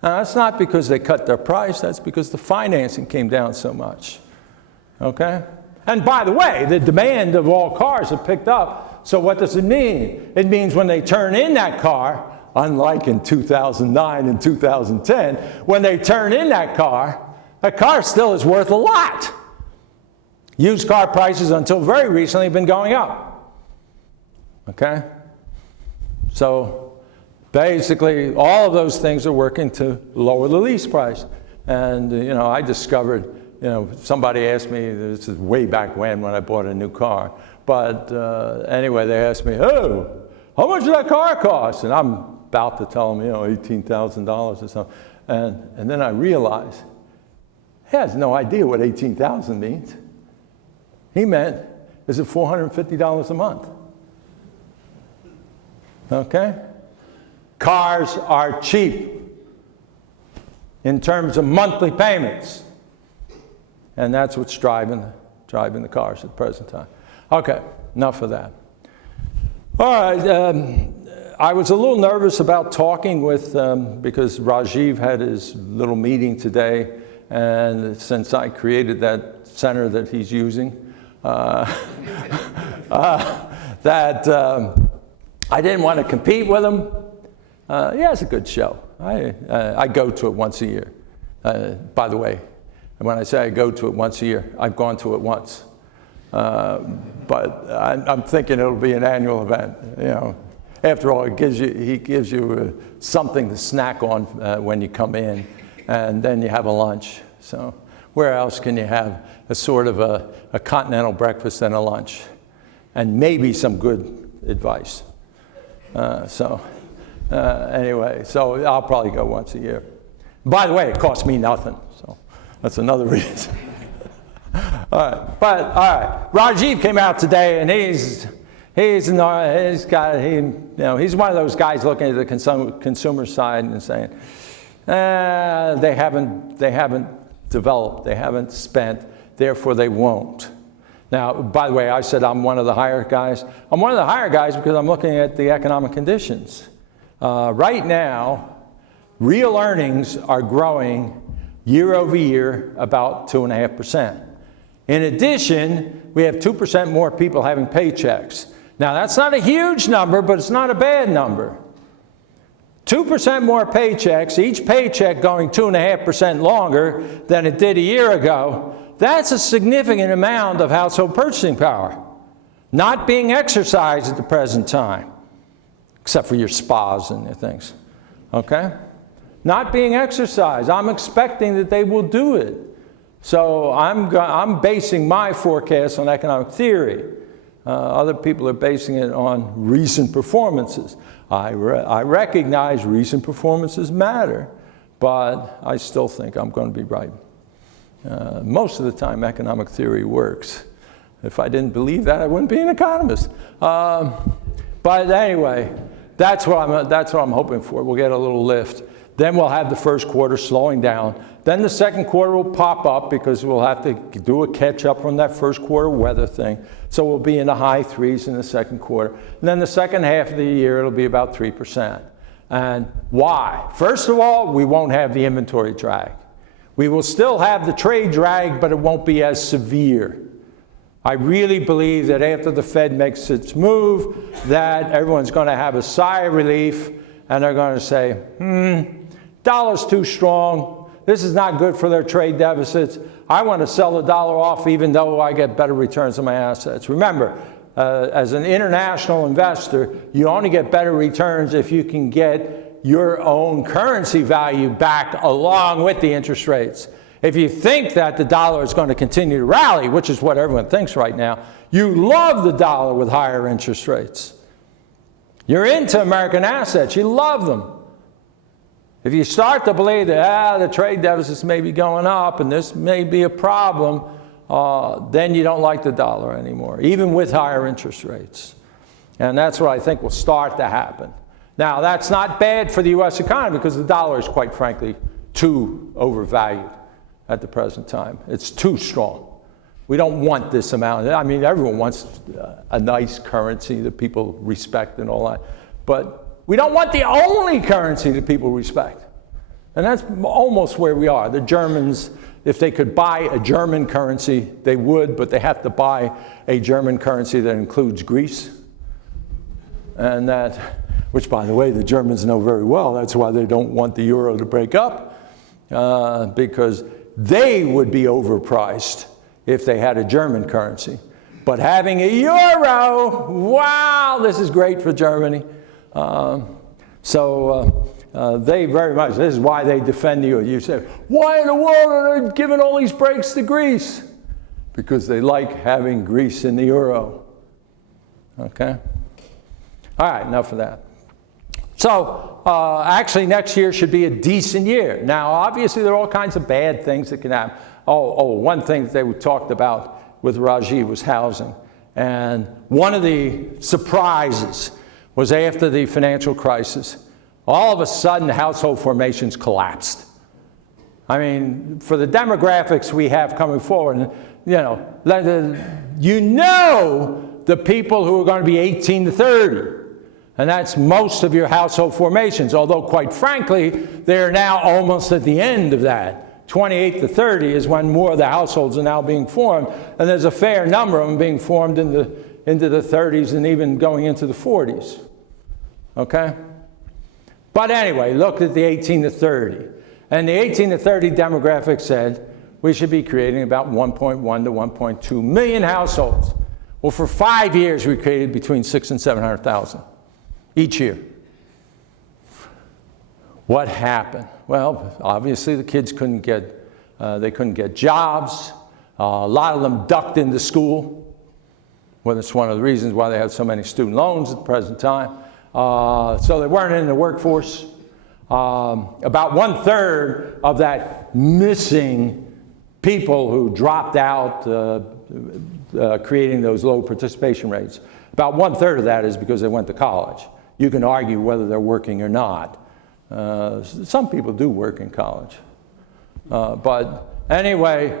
that's not because they cut their price, that's because the financing came down so much. Okay? And by the way, the demand of all cars have picked up. So what does it mean? It means when they turn in that car, unlike in 2009 and 2010, when they turn in that car still is worth a lot. Used car prices until very recently have been going up. Okay? So basically, all of those things are working to lower the lease price. And, I discovered, somebody asked me, this is way back when I bought a new car. But anyway, they asked me, oh, how much does that car cost? And I'm about to tell them, $18,000 or something. And then I realized, he has no idea what $18,000 means. He meant, is it $450 a month? Okay? Cars are cheap in terms of monthly payments. And that's what's driving the cars at the present time. Okay, enough of that. All right, I was a little nervous about talking with, because Rajiv had his little meeting today, and since I created that center that he's using, I didn't want to compete with him. Yeah, it's a good show. I go to it once a year. By the way, when I say I go to it once a year, I've gone to it once. But I'm thinking it'll be an annual event. After all, he gives you something to snack on when you come in, and then you have a lunch. So where else can you have a sort of a continental breakfast and a lunch, and maybe some good advice? Anyway, so I'll probably go once a year. By the way, it costs me nothing, so that's another reason. All right, Rajiv came out today, and he's one of those guys looking at the consumer side and saying, they haven't developed, they haven't spent, therefore they won't. Now, by the way, I said I'm one of the higher guys. I'm one of the higher guys because I'm looking at the economic conditions. Right now, real earnings are growing year over year about 2.5%. In addition, we have 2% more people having paychecks. Now, that's not a huge number, but it's not a bad number. 2% more paychecks, each paycheck going 2.5% longer than it did a year ago. That's a significant amount of household purchasing power not being exercised at the present time, except for your spas and your things, okay? Not being exercised. I'm expecting that they will do it. So I'm basing my forecast on economic theory. Other people are basing it on recent performances. I recognize recent performances matter, but I still think I'm going to be right. Most of the time, economic theory works. If I didn't believe that, I wouldn't be an economist. But anyway, that's what I'm hoping for. We'll get a little lift. Then we'll have the first quarter slowing down. Then the second quarter will pop up because we'll have to do a catch up from that first quarter weather thing. So we'll be in the high threes in the second quarter. And then the second half of the year, it'll be about 3%. And why? First of all, we won't have the inventory drag. We will still have the trade drag, but it won't be as severe. I really believe that after the Fed makes its move, that everyone's going to have a sigh of relief, and they're going to say, dollar's too strong. This is not good for their trade deficits. I want to sell the dollar off even though I get better returns on my assets. Remember, as an international investor, you only get better returns if you can get your own currency value back along with the interest rates. If you think that the dollar is going to continue to rally, which is what everyone thinks right now, you love the dollar with higher interest rates. You're into American assets. You love them. If you start to believe that the trade deficits may be going up and this may be a problem, then you don't like the dollar anymore, even with higher interest rates. And that's what I think will start to happen. Now, that's not bad for the U.S. economy because the dollar is, quite frankly, too overvalued at the present time. It's too strong. We don't want this amount. I mean, everyone wants a nice currency that people respect and all that. But we don't want the only currency that people respect. And that's almost where we are. The Germans, if they could buy a German currency, they would, but they have to buy a German currency that includes Greece. And that, which, by the way, the Germans know very well. That's why they don't want the euro to break up, because they would be overpriced if they had a German currency. But having a euro, wow, this is great for Germany. They very much, this is why they defend you. You say, why in the world are they giving all these breaks to Greece? Because they like having Greece in the euro. Okay? All right, enough of that. So, actually next year should be a decent year. Now, obviously there are all kinds of bad things that can happen. One thing that they talked about with Raji was housing. And one of the surprises was after the financial crisis, all of a sudden household formations collapsed. I mean, for the demographics we have coming forward, the people who are going to be 18 to 30, and that's most of your household formations, although quite frankly, they're now almost at the end of that. 28 to 30 is when more of the households are now being formed, and there's a fair number of them being formed into the 30s and even going into the 40s. Okay? But anyway, look at the 18 to 30. And the 18 to 30 demographic said we should be creating about 1.1 to 1.2 million households. Well, for 5 years, we created between 600,000 and 700,000 each year. What happened? Well, obviously the kids couldn't get jobs. A lot of them ducked into school. Well, that's one of the reasons why they have so many student loans at the present time. So they weren't in the workforce. About 1/3 of that missing people who dropped out, creating those low participation rates, about 1/3 of that is because they went to college. You can argue whether they're working or not. Some people do work in college. But anyway,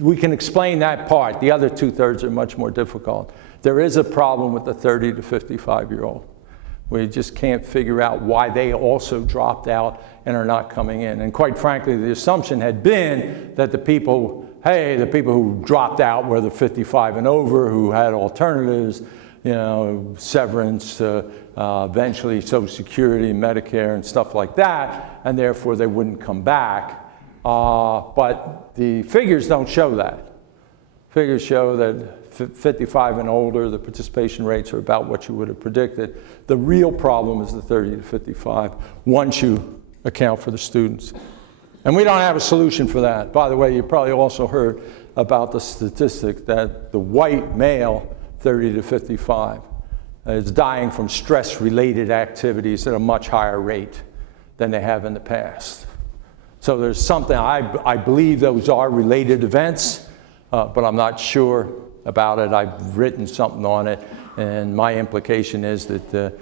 we can explain that part. The other 2/3 are much more difficult. There is a problem with the 30 to 55-year-old. We just can't figure out why they also dropped out and are not coming in. And quite frankly, the assumption had been that the people who dropped out were the 55 and over who had alternatives, severance, eventually Social Security, Medicare, and stuff like that, and therefore they wouldn't come back. But the figures don't show that. Figures show that 55 and older, the participation rates are about what you would have predicted. The real problem is the 30 to 55, once you account for the students. And we don't have a solution for that. By the way, you probably also heard about the statistic that the white male, 30 to 55, is dying from stress-related activities at a much higher rate than they have in the past. So there's something, I believe those are related events, but I'm not sure about it. I've written something on it, and my implication is that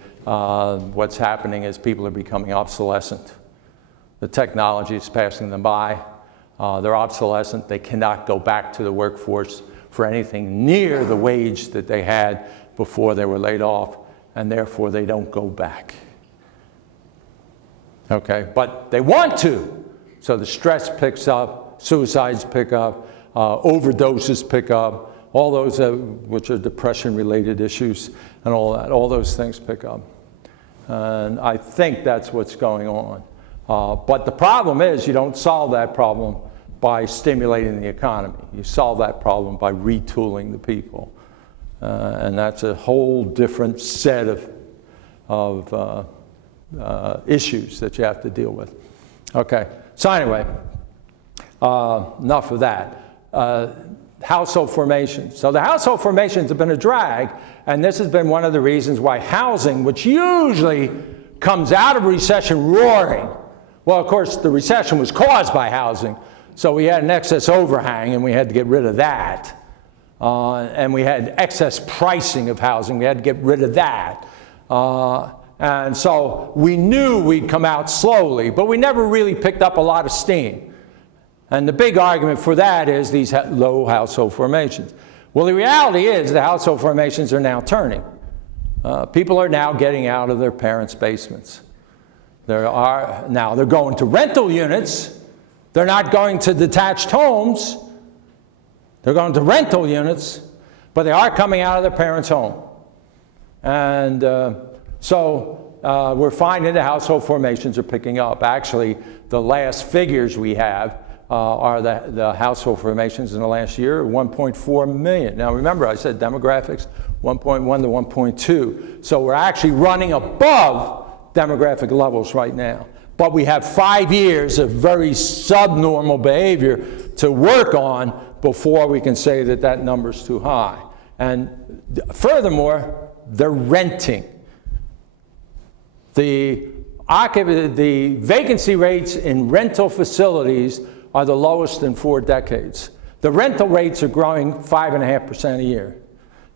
what's happening is people are becoming obsolescent. The technology is passing them by. They're obsolescent. They cannot go back to the workforce for anything near the wage that they had before they were laid off. and therefore they don't go back. Okay, but they want to. So the stress picks up, suicides pick up, overdoses pick up, all those which are depression-related issues and all that, all those things pick up. And I think that's what's going on. But the problem is you don't solve that problem by stimulating the economy. You solve that problem by retooling the people. And that's a whole different set of issues that you have to deal with. Okay, so anyway, enough of that. Household formations. So the household formations have been a drag, and this has been one of the reasons why housing, which usually comes out of recession roaring, well, of course, the recession was caused by housing, so we had an excess overhang, and we had to get rid of that. And we had excess pricing of housing. We had to get rid of that. And so we knew we'd come out slowly, but we never really picked up a lot of steam. And the big argument for that is these low household formations. Well, the reality is the household formations are now turning. People are now getting out of their parents' basements. They're going to rental units. They're not going to detached homes. They're going to rental units, but they are coming out of their parents' home. And so we're finding the household formations are picking up. Actually, the last figures we have are the household formations in the last year, 1.4 million. Now remember, I said demographics, 1.1 to 1.2. So we're actually running above demographic levels right now. But we have 5 years of very subnormal behavior to work on before we can say that that number's too high. And furthermore, they're renting. The vacancy rates in rental facilities are the lowest in 4 decades. The rental rates are growing 5.5% a year.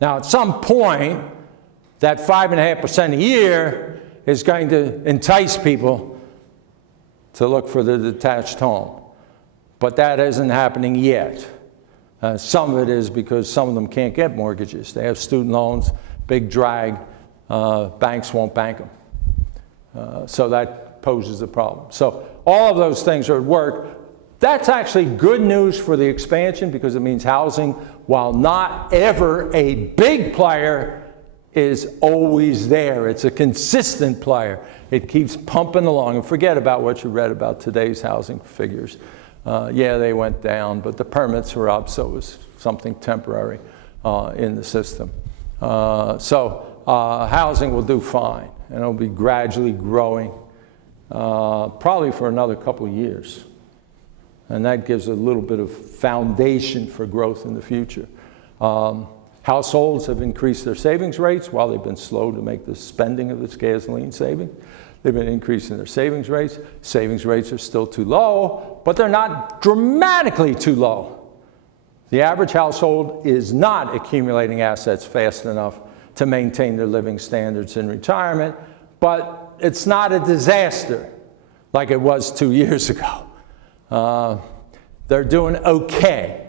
Now, at some point, that 5.5% a year is going to entice people to look for the detached home. But that isn't happening yet. Some of it is because some of them can't get mortgages. They have student loans, big drag. Banks won't bank them. So that poses a problem. So all of those things are at work. That's actually good news for the expansion because it means housing, while not ever a big player, is always there. It's a consistent player. It keeps pumping along. And forget about what you read about today's housing figures. Yeah, they went down, but the permits were up, so it was something temporary in the system. So housing will do fine, and it'll be gradually growing, probably for another couple of years. And that gives a little bit of foundation for growth in the future. Households have increased their savings rates while they've been slow to make the spending of this gasoline saving. They've been increasing their savings rates. Savings rates are still too low, but they're not dramatically too low. The average household is not accumulating assets fast enough to maintain their living standards in retirement, but it's not a disaster like it was 2 years ago. They're doing okay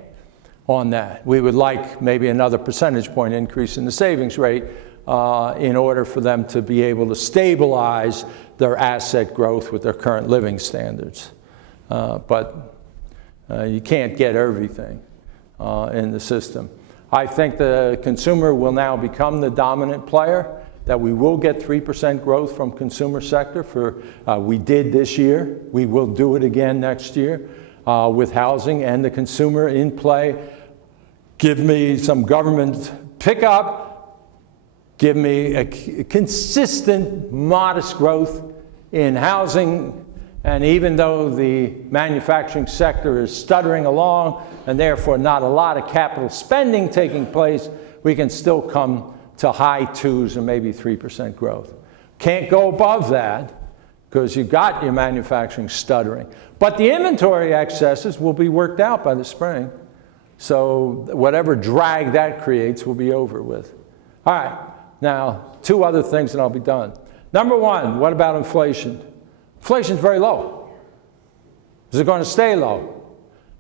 on that. We would like maybe another percentage point increase in the savings rate in order for them to be able to stabilize their asset growth with their current living standards. But you can't get everything in the system. I think the consumer will now become the dominant player, that we will get 3% growth from consumer sector we did this year. We will do it again next year with housing and the consumer in play. Give me some government pickup. Give me a consistent, modest growth in housing. And even though the manufacturing sector is stuttering along and therefore not a lot of capital spending taking place, we can still come to high 2s or maybe 3% growth. Can't go above that because you've got your manufacturing stuttering. But the inventory excesses will be worked out by the spring. So whatever drag that creates will be over with. All right, now 2 other things and I'll be done. Number 1, what about inflation? Inflation's very low. Is it going to stay low?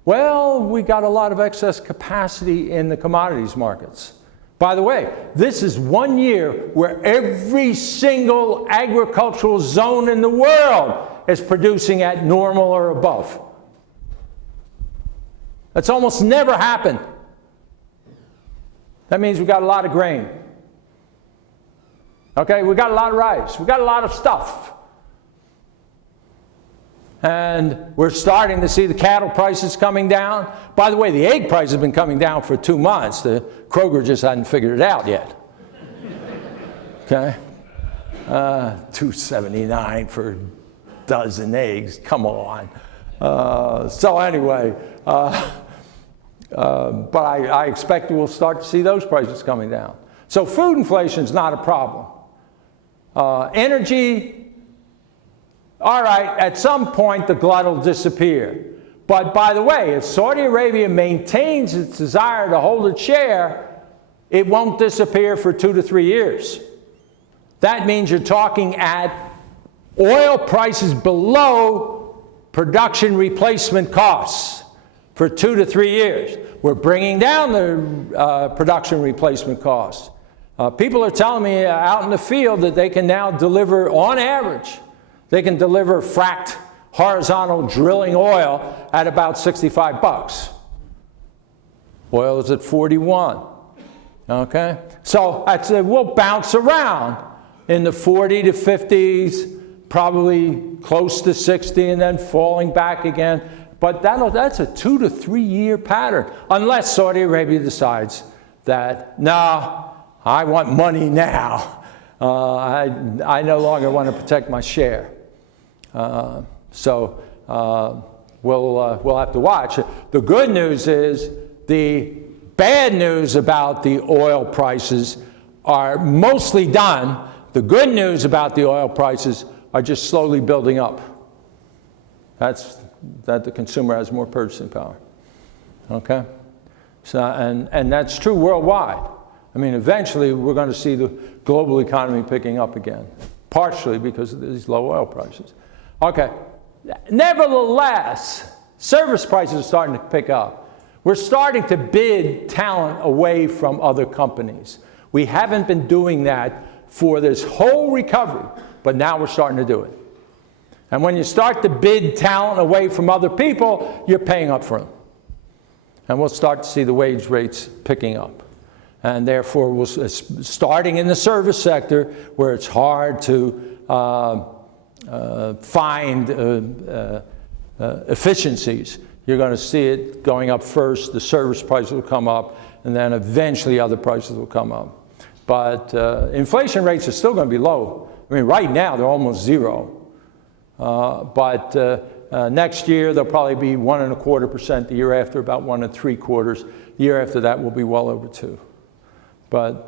Well, we got a lot of excess capacity in the commodities markets. By the way, this is 1 year where every single agricultural zone in the world is producing at normal or above. That's almost never happened. That means we got a lot of grain. Okay, we got a lot of rice. We got a lot of stuff. And we're starting to see the cattle prices coming down. By the way, the egg price has been coming down for 2 months. The Kroger just hadn't figured it out yet. Okay? $2.79 for a dozen eggs. Come on. So anyway, but I expect we'll start to see those prices coming down. So food inflation is not a problem. Energy, all right, at some point the glut will disappear. But by the way, if Saudi Arabia maintains its desire to hold its share, it won't disappear for 2 to 3 years. That means you're talking at oil prices below production replacement costs for 2 to 3 years. We're bringing down the production replacement costs. People are telling me out in the field that they can now deliver, on average, they can deliver fracked horizontal drilling oil at about 65 bucks. Oil is at 41. Okay? So we'll bounce around in the 40 to 50s, probably close to 60, and then falling back again. But that's a 2 to 3 year pattern, unless Saudi Arabia decides that, no, I want money now. I no longer want to protect my share. So we'll have to watch. The good news is the bad news about the oil prices are mostly done. The good news about the oil prices are just slowly building up. That's that the consumer has more purchasing power. Okay? So, and that's true worldwide. I mean, eventually we're going to see the global economy picking up again, partially because of these low oil prices. Okay. Nevertheless, service prices are starting to pick up. We're starting to bid talent away from other companies. We haven't been doing that for this whole recovery, but now we're starting to do it. And when you start to bid talent away from other people, you're paying up for them. And we'll start to see the wage rates picking up. And therefore, starting in the service sector, where it's hard to find efficiencies, you're going to see it going up first. The service prices will come up, and then eventually other prices will come up. But inflation rates are still going to be low. I mean, right now they're almost zero. But next year they'll probably be 1.25%. The year after, about 1 3/4. The year after that will be well over 2. But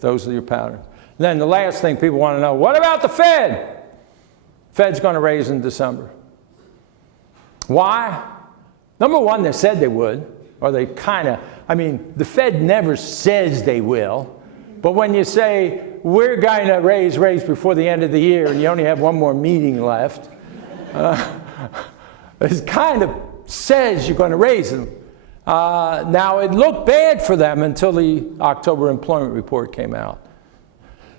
those are your patterns. And then the last thing people want to know, what about the Fed? Fed's going to raise in December. Why? Number one, they said they would, or they kind of, I mean, the Fed never says they will, but when you say, we're going to raise rates before the end of the year and you only have one more meeting left, it kind of says you're going to raise them. Now, it looked bad for them until the October employment report came out.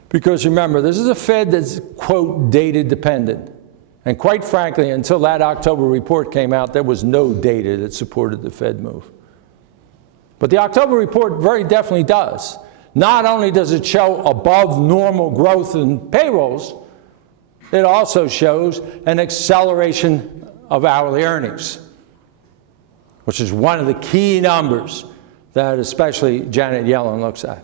Because remember, this is a Fed that's, quote, data dependent. And quite frankly, until that October report came out, there was no data that supported the Fed move. But the October report very definitely does. Not only does it show above normal growth in payrolls, it also shows an acceleration of hourly earnings, which is one of the key numbers that especially Janet Yellen looks at.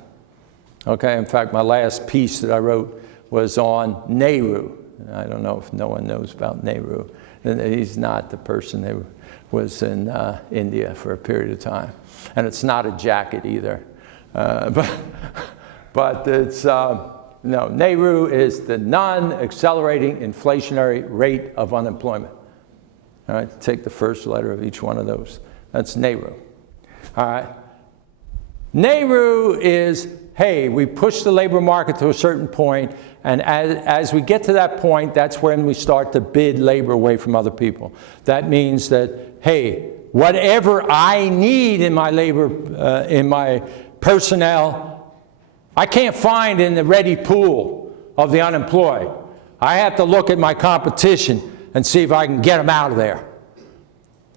Okay, in fact, my last piece that I wrote was on Nehru. I don't know if no one knows about Nehru. He's not the person who was in India for a period of time. And it's not a jacket either. But it's, no, Nehru is the non-accelerating inflationary rate of unemployment. All right, take the first letter of each one of those. That's Nehru. All right. Nehru is, hey, we push the labor market to a certain point, and as we get to that point, that's when we start to bid labor away from other people. That means that, hey, whatever I need in my labor, in my personnel, I can't find in the ready pool of the unemployed. I have to look at my competition and see if I can get them out of there.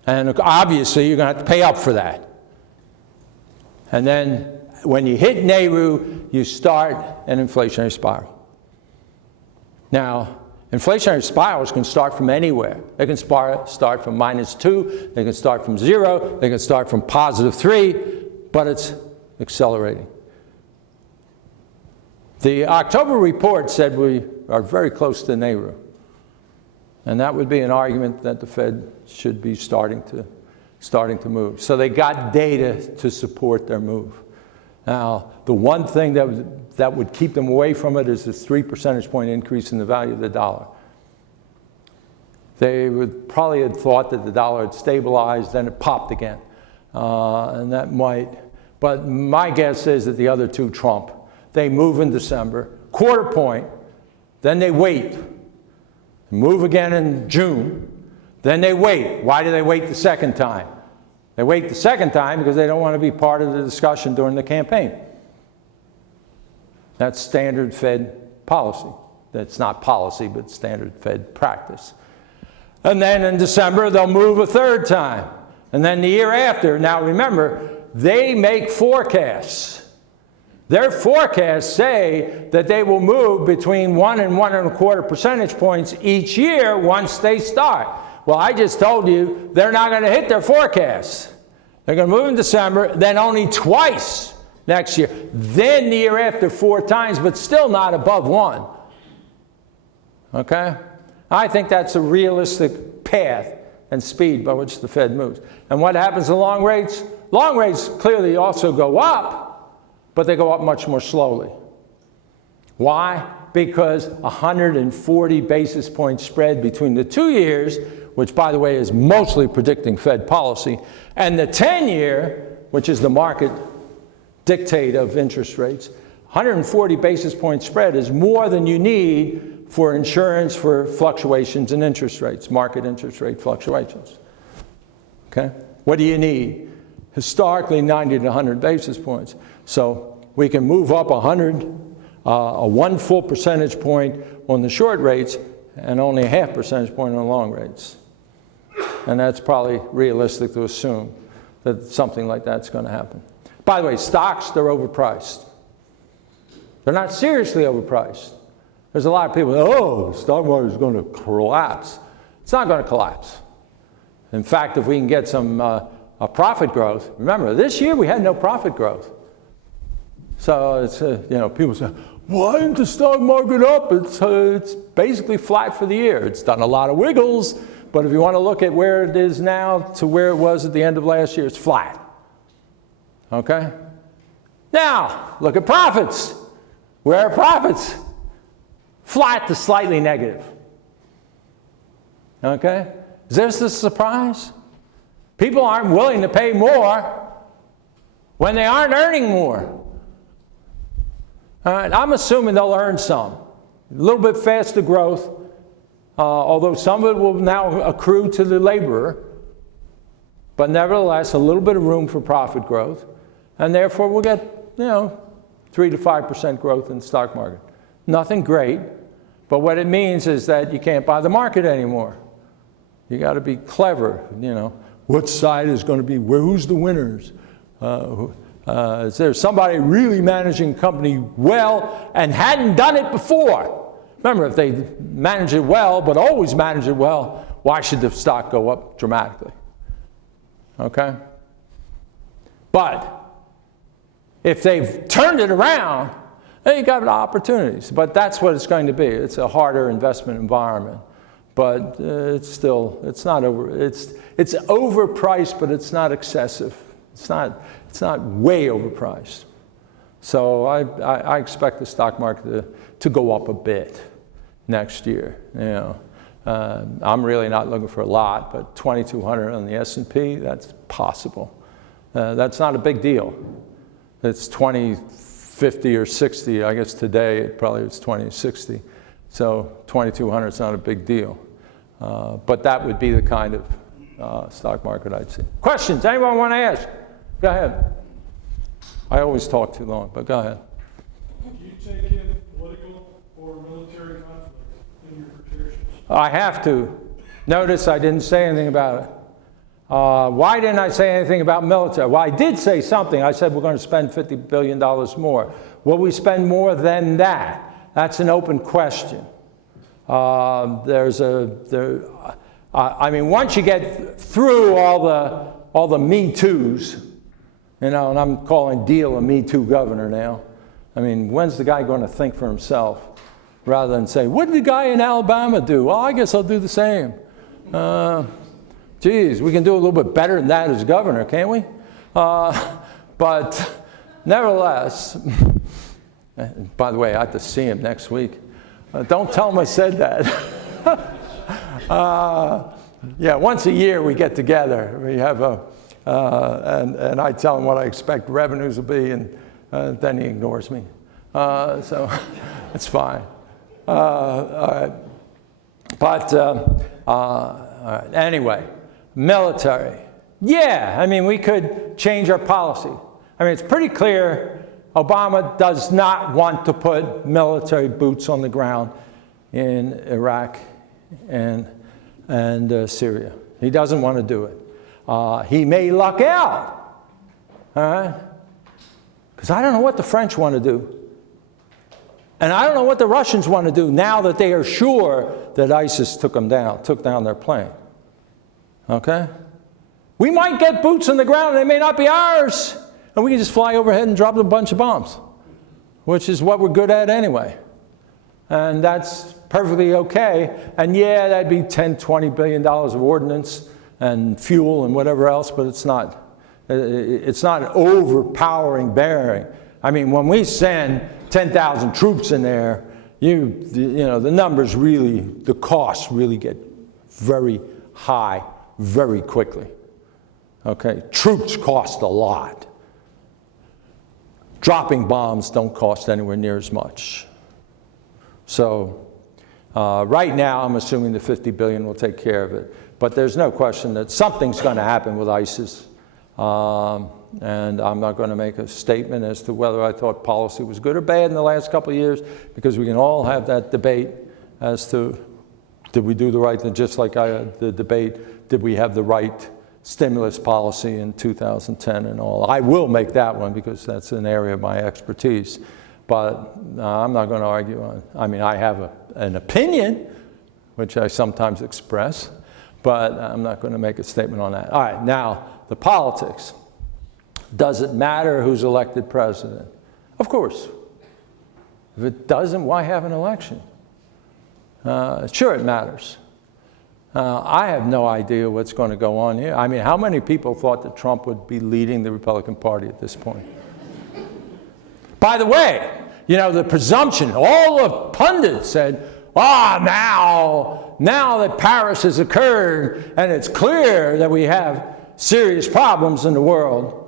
And obviously, you're going to have to pay up for that. And then when you hit Nehru, you start an inflationary spiral. Now, inflationary spirals can start from anywhere. They can start from -2, they can start from 0, they can start from +3, but it's accelerating. The October report said we are very close to Nehru. And that would be an argument that the Fed should be starting to move. So they got data to support their move. Now, the one thing that would keep them away from it is this 3 percentage point increase in the value of the dollar. They would probably have thought that the dollar had stabilized, then it popped again. And that might, but my guess is that the other two trump. They move in December, quarter point, then they wait. Move again in June, then they wait. Why do they wait the second time? They wait the second time because they don't want to be part of the discussion during the campaign. That's standard Fed policy. That's not policy, but standard Fed practice. And then in December, they'll move a third time. And then the year after, now remember, they make forecasts. Their forecasts say that they will move between 1 and 1.25 percentage points each year once they start. Well, I just told you they're not going to hit their forecasts. They're going to move in December, then only twice next year. Then the year after 4 times, but still not above 1. Okay? I think that's a realistic path and speed by which the Fed moves. And what happens to long rates? Long rates clearly also go up, but they go up much more slowly. Why? Because 140 basis point spread between the 2 years, which by the way is mostly predicting Fed policy, and the 10-year, which is the market dictate of interest rates, 140 basis point spread is more than you need for insurance for fluctuations in interest rates, market interest rate fluctuations. Okay? What do you need? Historically, 90 to 100 basis points. So we can move up 1 full percentage point on the short rates and only a half percentage point on the long rates. And that's probably realistic to assume that something like that's going to happen. By the way, stocks, they're overpriced. They're not seriously overpriced. There's a lot of people, oh, the stock market is going to collapse. It's not going to collapse. In fact, if we can get some profit growth, remember, this year we had no profit growth. So it's, people say, why isn't the stock market up? It's basically flat for the year. It's done a lot of wiggles, but if you want to look at where it is now to where it was at the end of last year, it's flat. Okay? Now, look at profits. Where are profits? Flat to slightly negative. Okay? Is this a surprise? People aren't willing to pay more when they aren't earning more. All right, I'm assuming they'll earn some. A little bit faster growth, although some of it will now accrue to the laborer. But nevertheless, a little bit of room for profit growth. And therefore, we'll get, 3 to 5% growth in the stock market. Nothing great, but what it means is that you can't buy the market anymore. You got to be clever, What side is going to be, who's the winners? Is there somebody really managing a company well and hadn't done it before? Remember, if they manage it well, but always manage it well, why should the stock go up dramatically? Okay? But if they've turned it around, then you got opportunities. But that's what it's going to be. It's a harder investment environment. But it's overpriced, but it's not excessive. It's not way overpriced. So I expect the stock market to go up a bit next year. I'm really not looking for a lot, but 2,200 on the S&P, that's possible. That's not a big deal. It's 2050 or 60. I guess today it probably is 2060. So 2,200 is not a big deal. But that would be the kind of stock market I'd see. Questions? Anyone want to ask? Go ahead. I always talk too long, but go ahead. Do you take in political or military conflict in your projections? I have to. Notice I didn't say anything about it. Why didn't I say anything about military? Well, I did say something. I said we're going to spend $50 billion more. Will we spend more than that? That's an open question. I mean, once you get through all the Me Too's, you know, and I'm calling Deal a Me Too governor now. I mean, when's the guy going to think for himself rather than say, what did the guy in Alabama do? Well, I guess I'll do the same. Geez, we can do a little bit better than that as governor, can't we? But nevertheless, by the way, I have to see him next week. Don't tell him I said that. Yeah, once a year we get together. We have and I tell him what I expect revenues will be, and then he ignores me. So it's fine. But anyway, military. Yeah, I mean, we could change our policy. I mean, it's pretty clear Obama does not want to put military boots on the ground in Iraq and Syria. He doesn't want to do it. He may luck out, all right? Because I don't know what the French want to do. And I don't know what the Russians want to do now that they are sure that ISIS took down their plane. Okay? We might get boots on the ground and they may not be ours. And we can just fly overhead and drop a bunch of bombs, which is what we're good at anyway. And that's perfectly okay. And yeah, that'd be $10, $20 billion of ordnance and fuel and whatever else, but it's not an overpowering bearing. I mean, when we send 10,000 troops in there, you know, the numbers really, the costs really get very high very quickly. Okay, troops cost a lot. Dropping bombs don't cost anywhere near as much. So right now, I'm assuming the $50 billion will take care of it. But there's no question that something's going to happen with ISIS. And I'm not going to make a statement as to whether I thought policy was good or bad in the last couple of years, because we can all have that debate as to did we do the right thing, just like the debate, did we have the right stimulus policy in 2010 and all. I will make that one because that's an area of my expertise. But I'm not going to argue on it. I mean, I have an opinion, which I sometimes express, but I'm not going to make a statement on that. All right, now, the politics. Does it matter who's elected president? Of course. If it doesn't, why have an election? Sure, it matters. I have no idea what's going to go on here. I mean, how many people thought that Trump would be leading the Republican Party at this point? By the way, you know, the presumption, all the pundits said, now that Paris has occurred and it's clear that we have serious problems in the world,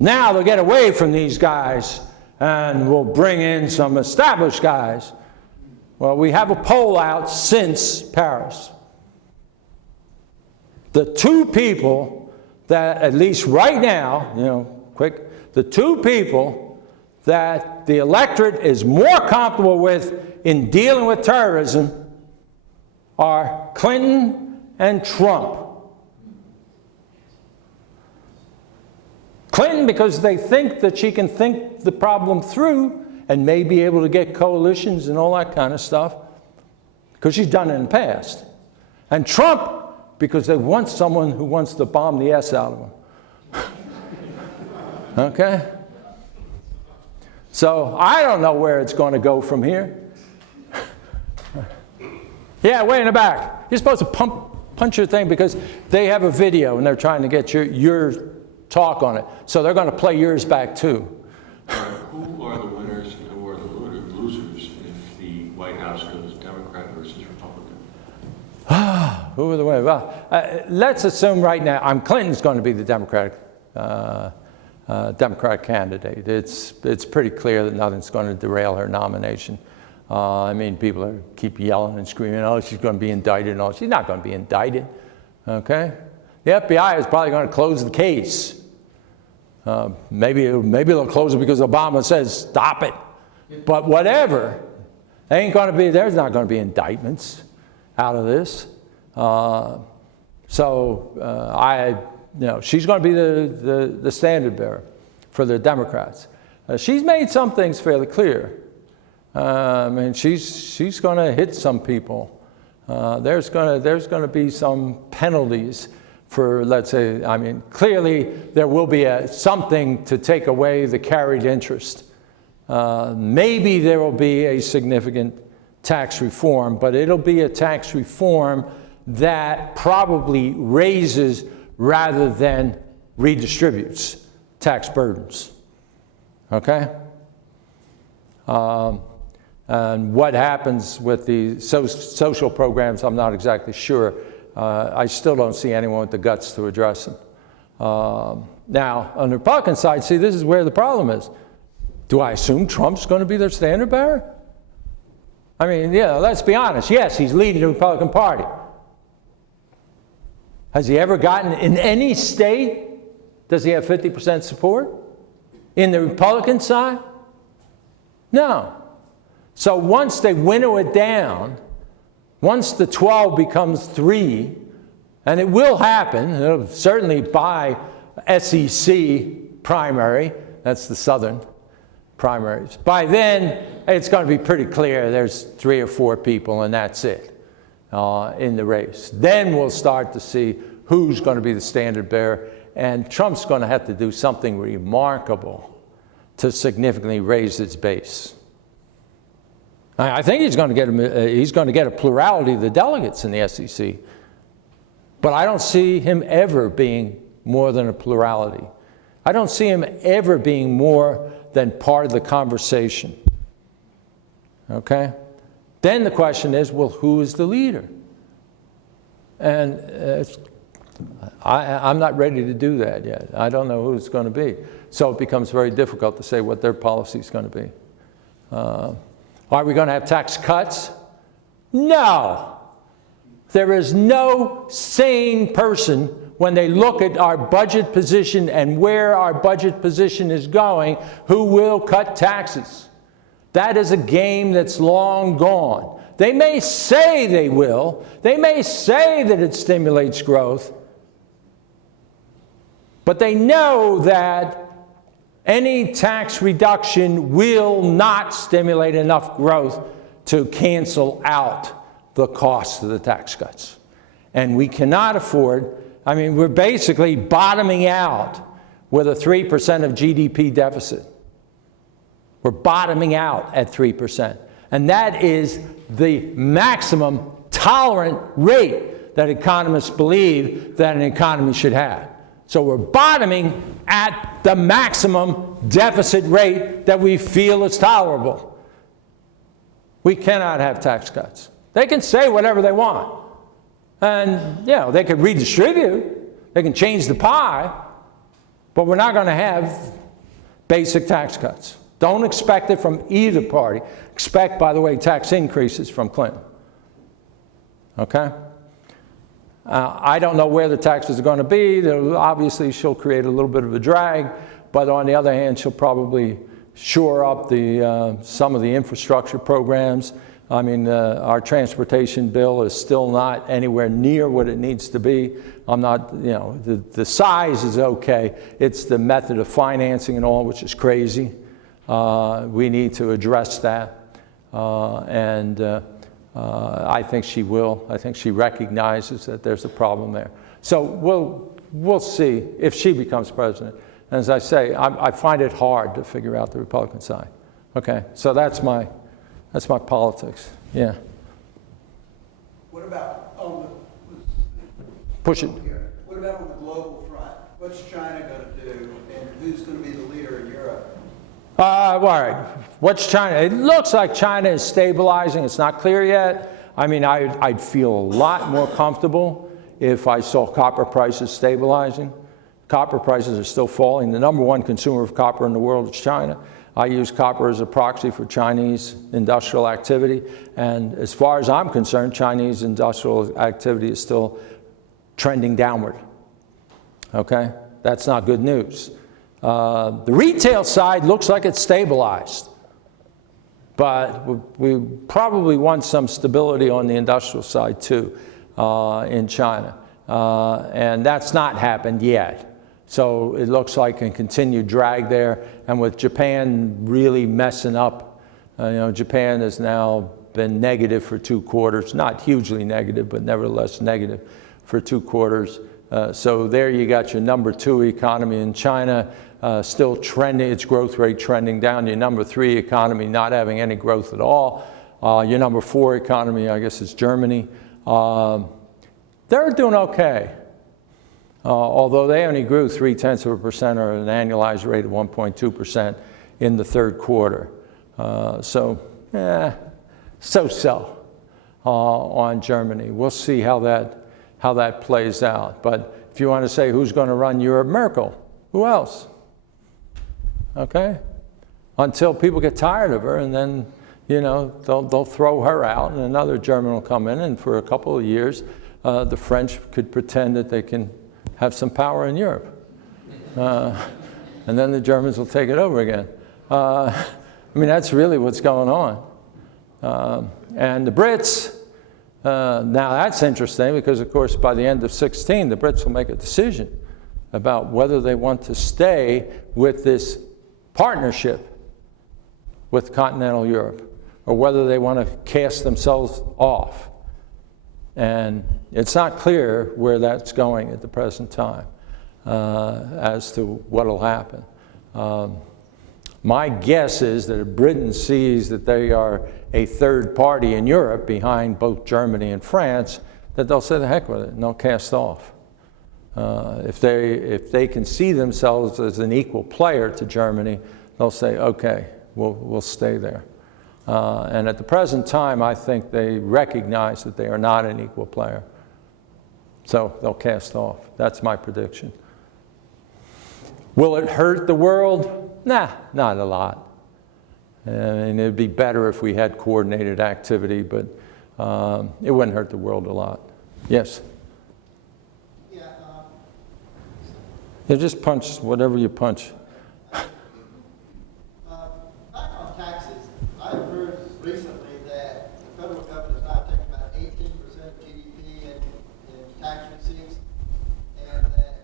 now they'll get away from these guys and we'll bring in some established guys. Well, we have a poll out since Paris. The two people that, at least right now, you know, the two people that the electorate is more comfortable with in dealing with terrorism are Clinton and Trump. Clinton, because they think that she can think the problem through and may be able to get coalitions and all that kind of stuff, because she's done it in the past. And Trump, because they want someone who wants to bomb the S out of them. Okay? So I don't know where it's going to go from here. Yeah, way in the back. You're supposed to punch your thing because they have a video and they're trying to get your talk on it. So they're going to play yours back too. Who are the winners and who are the losers if the White House goes Democrat versus Republican? Who are the winners? Well, let's assume right now, Clinton's going to be the Democratic candidate. It's pretty clear that nothing's going to derail her nomination. I mean, people keep yelling and screaming, oh, she's going to be indicted and all. She's not going to be indicted, okay? The FBI is probably going to close the case. Maybe they'll close it because Obama says, stop it, But whatever, there's not going to be indictments out of this. She's going to be the standard bearer for the Democrats. She's made some things fairly clear. She's going to hit some people. There's going to be some penalties for, let's say, clearly there will be something to take away the carried interest. Maybe there will be a significant tax reform, but it'll be a tax reform that probably raises rather than redistributes tax burdens. Okay? And what happens with the social programs, I'm not exactly sure. I still don't see anyone with the guts to address them. Now, on the Republican side, see, this is where the problem is. Do I assume Trump's going to be their standard bearer? Let's be honest. Yes, he's leading the Republican Party. Has he ever gotten, in any state, does he have 50% support? In the Republican side? No. So once they winnow it down, once the 12 becomes 3, and it will happen, certainly by SEC primary, that's the Southern primaries. By then, it's going to be pretty clear there's 3 or 4 people, and that's it in the race. Then we'll start to see who's going to be the standard bearer, and Trump's going to have to do something remarkable to significantly raise its base. I think he's going to get a plurality of the delegates in the SEC, but I don't see him ever being more than a plurality. I don't see him ever being more than part of the conversation. Okay? Then the question is, well, who is the leader? And I'm not ready to do that yet. I don't know who it's going to be. So it becomes very difficult to say what their policy is going to be. Are we going to have tax cuts? No. There is no sane person, when they look at our budget position and where our budget position is going, who will cut taxes. That is a game that's long gone. They may say they will. They may say that it stimulates growth. But they know that any tax reduction will not stimulate enough growth to cancel out the cost of the tax cuts. And we cannot afford, we're basically bottoming out with a 3% of GDP deficit. We're bottoming out at 3%. And that is the maximum tolerant rate that economists believe that an economy should have. So we're bottoming at the maximum deficit rate that we feel is tolerable. We cannot have tax cuts. They can say whatever they want. And, they can redistribute. They can change the pie. But we're not going to have basic tax cuts. Don't expect it from either party. Expect, by the way, tax increases from Clinton. Okay? I don't know where the taxes are going to be. Obviously, she'll create a little bit of a drag, but on the other hand, she'll probably shore up some of the infrastructure programs. Our transportation bill is still not anywhere near what it needs to be. The size is okay. It's the method of financing and all, which is crazy. We need to address that. I think she will. I think she recognizes that there's a problem there. So we'll see if she becomes president. And as I say, I find it hard to figure out the Republican side. Okay, so that's my politics. Yeah. What about push it. What about on the global front? What's China going to do, and who's going to be the leader in Europe? All right. What's China? It looks like China is stabilizing. It's not clear yet. I'd feel a lot more comfortable if I saw copper prices stabilizing. Copper prices are still falling. The number one consumer of copper in the world is China. I use copper as a proxy for Chinese industrial activity. And as far as I'm concerned, Chinese industrial activity is still trending downward. Okay? That's not good news. The retail side looks like it's stabilized. but we probably want some stability on the industrial side too in China. And that's not happened yet. So it looks like a continued drag there. And with Japan really messing up, Japan has now been negative for 2 quarters, not hugely negative, but nevertheless negative for 2 quarters. So there you got your number 2 economy in China, still trending, its growth rate trending down. Your number 3 economy not having any growth at all. Your number 4 economy, I guess, is Germany. They're doing okay. Although they only grew 0.3% or an annualized rate of 1.2% in the 3rd quarter. So-so on Germany. We'll see how that plays out. But if you want to say who's going to run Europe, Merkel. Who else? Okay? Until people get tired of her, and then, they'll throw her out, and another German will come in, and for a couple of years, the French could pretend that they can have some power in Europe. And then the Germans will take it over again. That's really what's going on. And the Brits, now that's interesting because, of course, by the end of 2016, the Brits will make a decision about whether they want to stay with this partnership with continental Europe or whether they want to cast themselves off. And it's not clear where that's going at the present time as to what will happen. My guess is that if Britain sees that they are a third party in Europe behind both Germany and France, that they'll say the heck with it and they'll cast off. If they can see themselves as an equal player to Germany, they'll say, okay, we'll stay there. And at the present time, I think they recognize that they are not an equal player. So they'll cast off. That's my prediction. Will it hurt the world? Nah, not a lot. It'd be better if we had coordinated activity, but it wouldn't hurt the world a lot. Yes? Yeah, just punch whatever you punch. Back on taxes, I've heard recently that the federal government is now taking about 18% of GDP in tax receipts, and that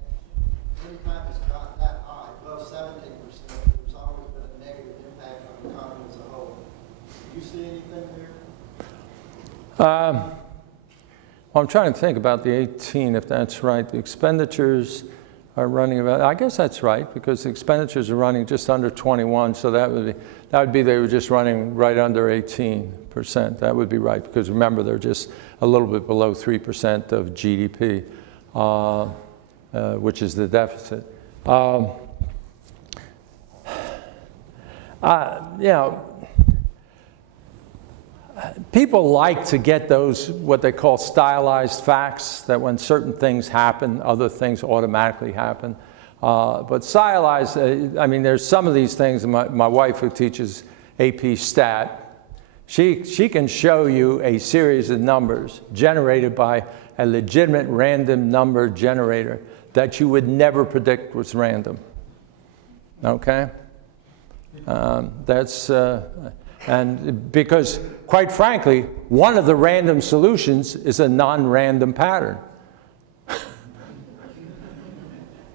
anytime it's got that high, above 17%, there's always been a negative impact on the economy as a whole. Do you see anything there? Well, I'm trying to think about the 18, if that's right. The expenditures are running about, I guess that's right, because the expenditures are running just under 21, so that would be they were just running right under 18%. That would be right, because remember, they're just a little bit below 3% of GDP, which is the deficit. People like to get those, what they call stylized facts, that when certain things happen, other things automatically happen. But stylized, there's some of these things, my wife who teaches AP Stat, she can show you a series of numbers generated by a legitimate random number generator that you would never predict was random. Okay? And because, quite frankly, one of the random solutions is a non-random pattern.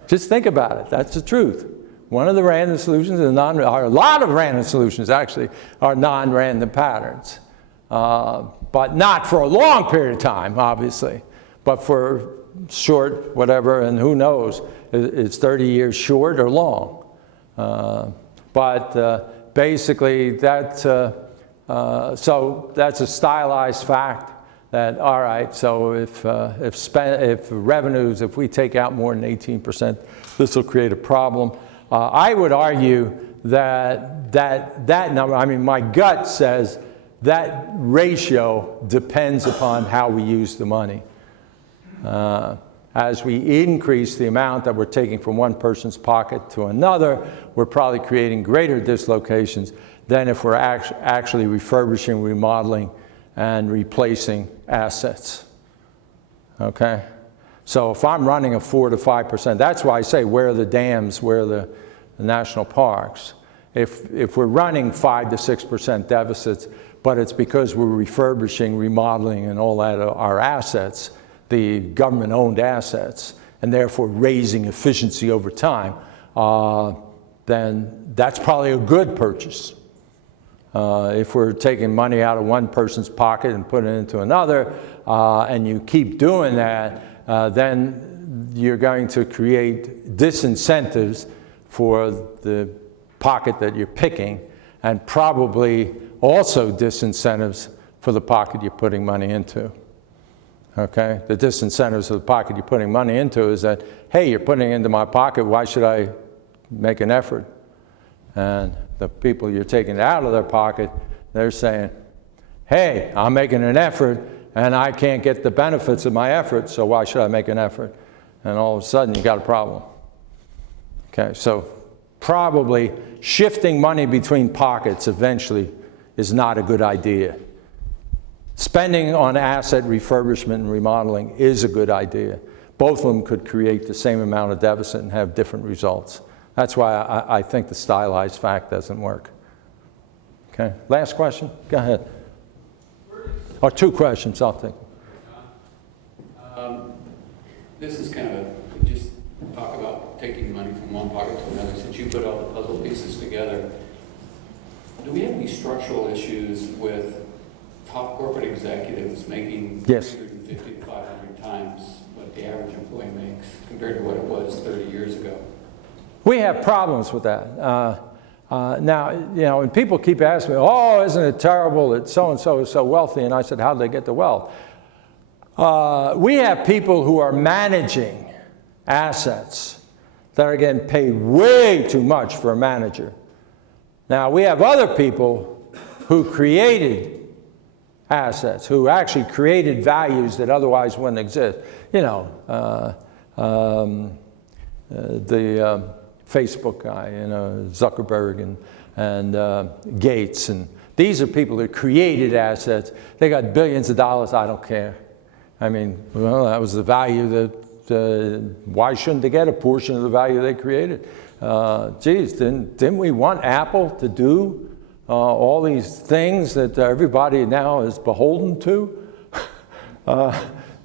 Just think about it. That's the truth. One of the random solutions is a lot of random solutions, actually, are non-random patterns. But not for a long period of time, obviously. But for short, whatever, and who knows, it's 30 years short or long. Basically, so that's a stylized fact that, all right, so if revenues, if we take out more than 18%, this will create a problem. I would argue that number, my gut says that ratio depends upon how we use the money. As we increase the amount that we're taking from one person's pocket to another, we're probably creating greater dislocations than if we're actually refurbishing, remodeling, and replacing assets. Okay? So if I'm running a 4 to 5%, that's why I say where are the dams, where are the national parks. If we're running 5 to 6% deficits, but it's because we're refurbishing, remodeling, and all that, our assets, the government-owned assets, and therefore raising efficiency over time, then that's probably a good purchase. If we're taking money out of one person's pocket and putting it into another, and you keep doing that, then you're going to create disincentives for the pocket that you're picking, and probably also disincentives for the pocket you're putting money into. Okay? The disincentives of the pocket you're putting money into is that, hey, you're putting it into my pocket, why should I make an effort? And the people you're taking it out of their pocket, they're saying, hey, I'm making an effort and I can't get the benefits of my effort, so why should I make an effort? And all of a sudden you got a problem. Okay, so probably shifting money between pockets eventually is not a good idea. Spending on asset refurbishment and remodeling is a good idea. Both of them could create the same amount of deficit and have different results. That's why I think the stylized fact doesn't work. Okay, last question? Go ahead. Or two questions, I'll take. This is kind of just talk about taking money from one pocket to another. Since you put all the puzzle pieces together, do we have any structural issues with top corporate executives making Yes. 350 to 500 times what the average employee makes compared to what it was 30 years ago? We have problems with that. Now, you know, and people keep asking me, oh, isn't it terrible that so-and-so is so wealthy? And I said, how did they get the wealth? We have people who are managing assets that are getting paid way too much for a manager. Now, we have other people who created assets, who actually created values that otherwise wouldn't exist. You know, the Facebook guy, you know, Zuckerberg and Gates, and these are people that created assets. They got billions of dollars. I don't care. I mean, well, that was the value that. Why shouldn't they get a portion of the value they created? Geez, didn't we want Apple to do all these things that everybody now is beholden to? You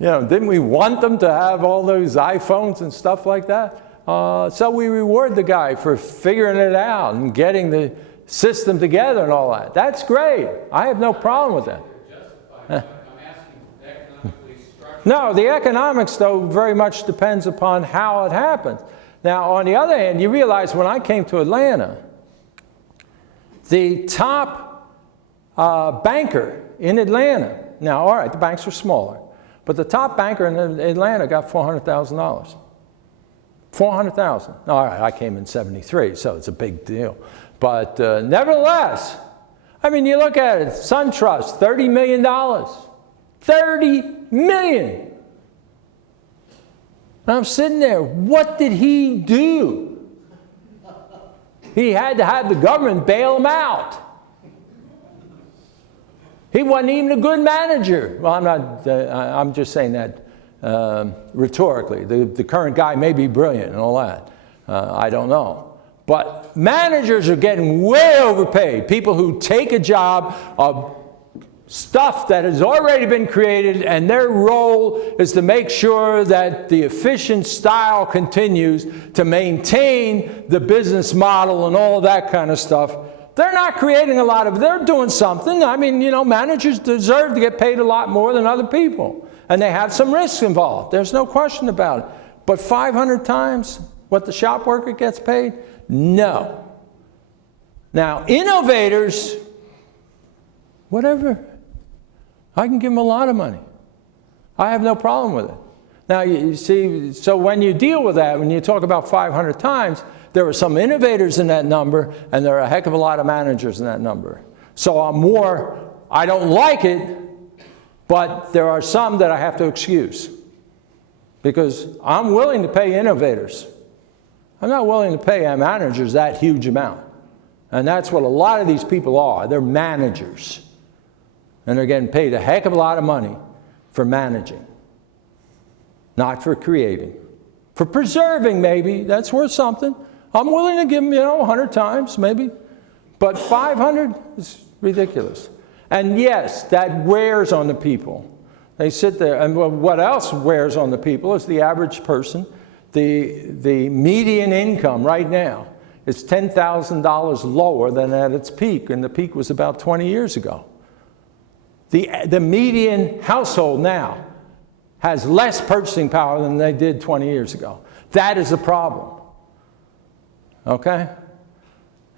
know, didn't we want them to have all those iPhones and stuff like that? So we reward the guy for figuring it out and getting the system together and all that. That's great. I have no problem with that. No, the economics, though, very much depends upon how it happens. Now, on the other hand, you realize when I came to Atlanta, the top banker in Atlanta, now, all right, the banks are smaller, but the top banker in Atlanta got $400,000. $400,000. All right, I came in '73, so it's a big deal. But nevertheless, I mean, you look at it, SunTrust, $30 million. $30 million. And I'm sitting there, what did he do? He had to have the government bail him out. He wasn't even a good manager. Well, I'm not, I'm just saying that rhetorically. The current guy may be brilliant and all that. I don't know. But managers are getting way overpaid. People who take a job of stuff that has already been created, and their role is to make sure that the efficient style continues to maintain the business model and all of that kind of stuff. They're not creating a lot of, they're doing something. I mean, you know, managers deserve to get paid a lot more than other people. And they have some risks involved. There's no question about it. But 500 times what the shop worker gets paid? No. Now, innovators, whatever, I can give them a lot of money. I have no problem with it. Now, you see, so when you deal with that, when you talk about 500 times, there are some innovators in that number, and there are a heck of a lot of managers in that number. So I don't like it, but there are some that I have to excuse. Because I'm willing to pay innovators. I'm not willing to pay managers that huge amount. And that's what a lot of these people are. They're managers. And they're getting paid a heck of a lot of money for managing, not for creating. For preserving, maybe, that's worth something. I'm willing to give them, 100 times, maybe. But 500 is ridiculous. And yes, that wears on the people. They sit there, and what else wears on the people is the average person. The median income right now is $10,000 lower than at its peak, and the peak was about 20 years ago. The median household now has less purchasing power than they did 20 years ago. That is a problem, okay?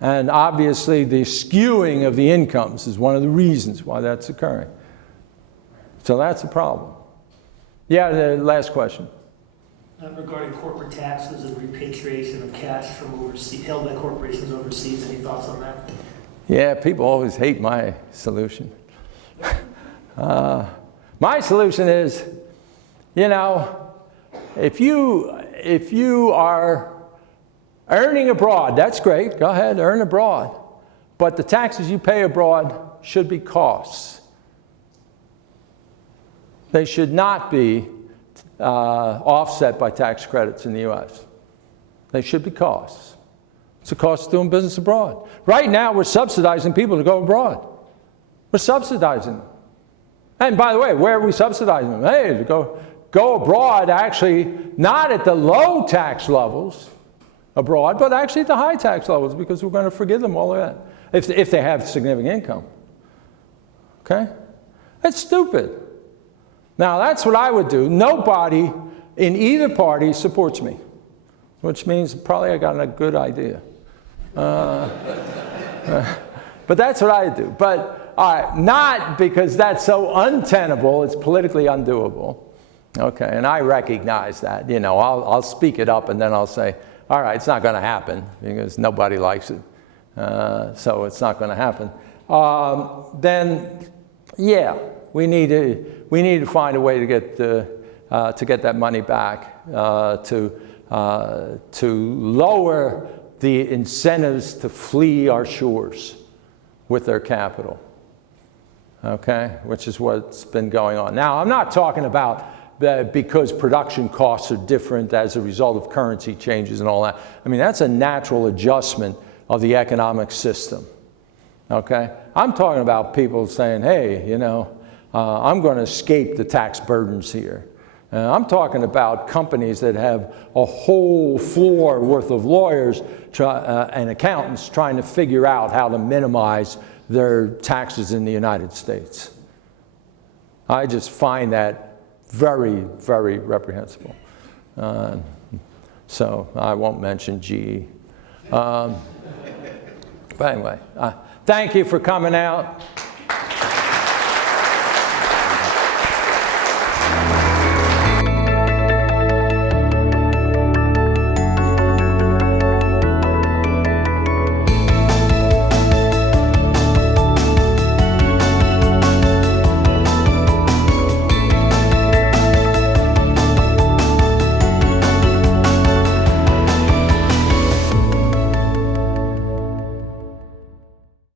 And obviously the skewing of the incomes is one of the reasons why that's occurring. So that's a problem. Yeah, the last question. Regarding corporate taxes and repatriation of cash from overseas, held by corporations overseas, any thoughts on that? Yeah, people always hate my solution. My solution is, you know, if you are earning abroad, that's great, go ahead, earn abroad. But the taxes you pay abroad should be costs. They should not be offset by tax credits in the U.S. They should be costs. It's a cost of doing business abroad. Right now, we're subsidizing people to go abroad. We're subsidizing them. And by the way, where are we subsidizing them? Hey, to go abroad, actually, not at the low tax levels abroad, but actually at the high tax levels, because we're going to forgive them all of that if they have significant income. Okay? That's stupid. Now, that's what I would do. Nobody in either party supports me, which means probably I got a good idea. But that's what I do. But all right, not because that's so untenable, it's politically undoable. Okay, and I recognize that. You know, I'll speak it up and then I'll say, all right, it's not going to happen because nobody likes it. So it's not going to happen. Then, yeah, we need to find a way to get that money back, to lower the incentives to flee our shores with their capital. Okay, which is what's been going on. Now, I'm not talking about because production costs are different as a result of currency changes and all that. I mean, that's a natural adjustment of the economic system. Okay, I'm talking about people saying, hey, you know, I'm going to escape the tax burdens here. I'm talking about companies that have a whole floor worth of lawyers and accountants trying to figure out how to minimize their taxes in the United States. I just find that very, very reprehensible. So I won't mention GE. But anyway, thank you for coming out.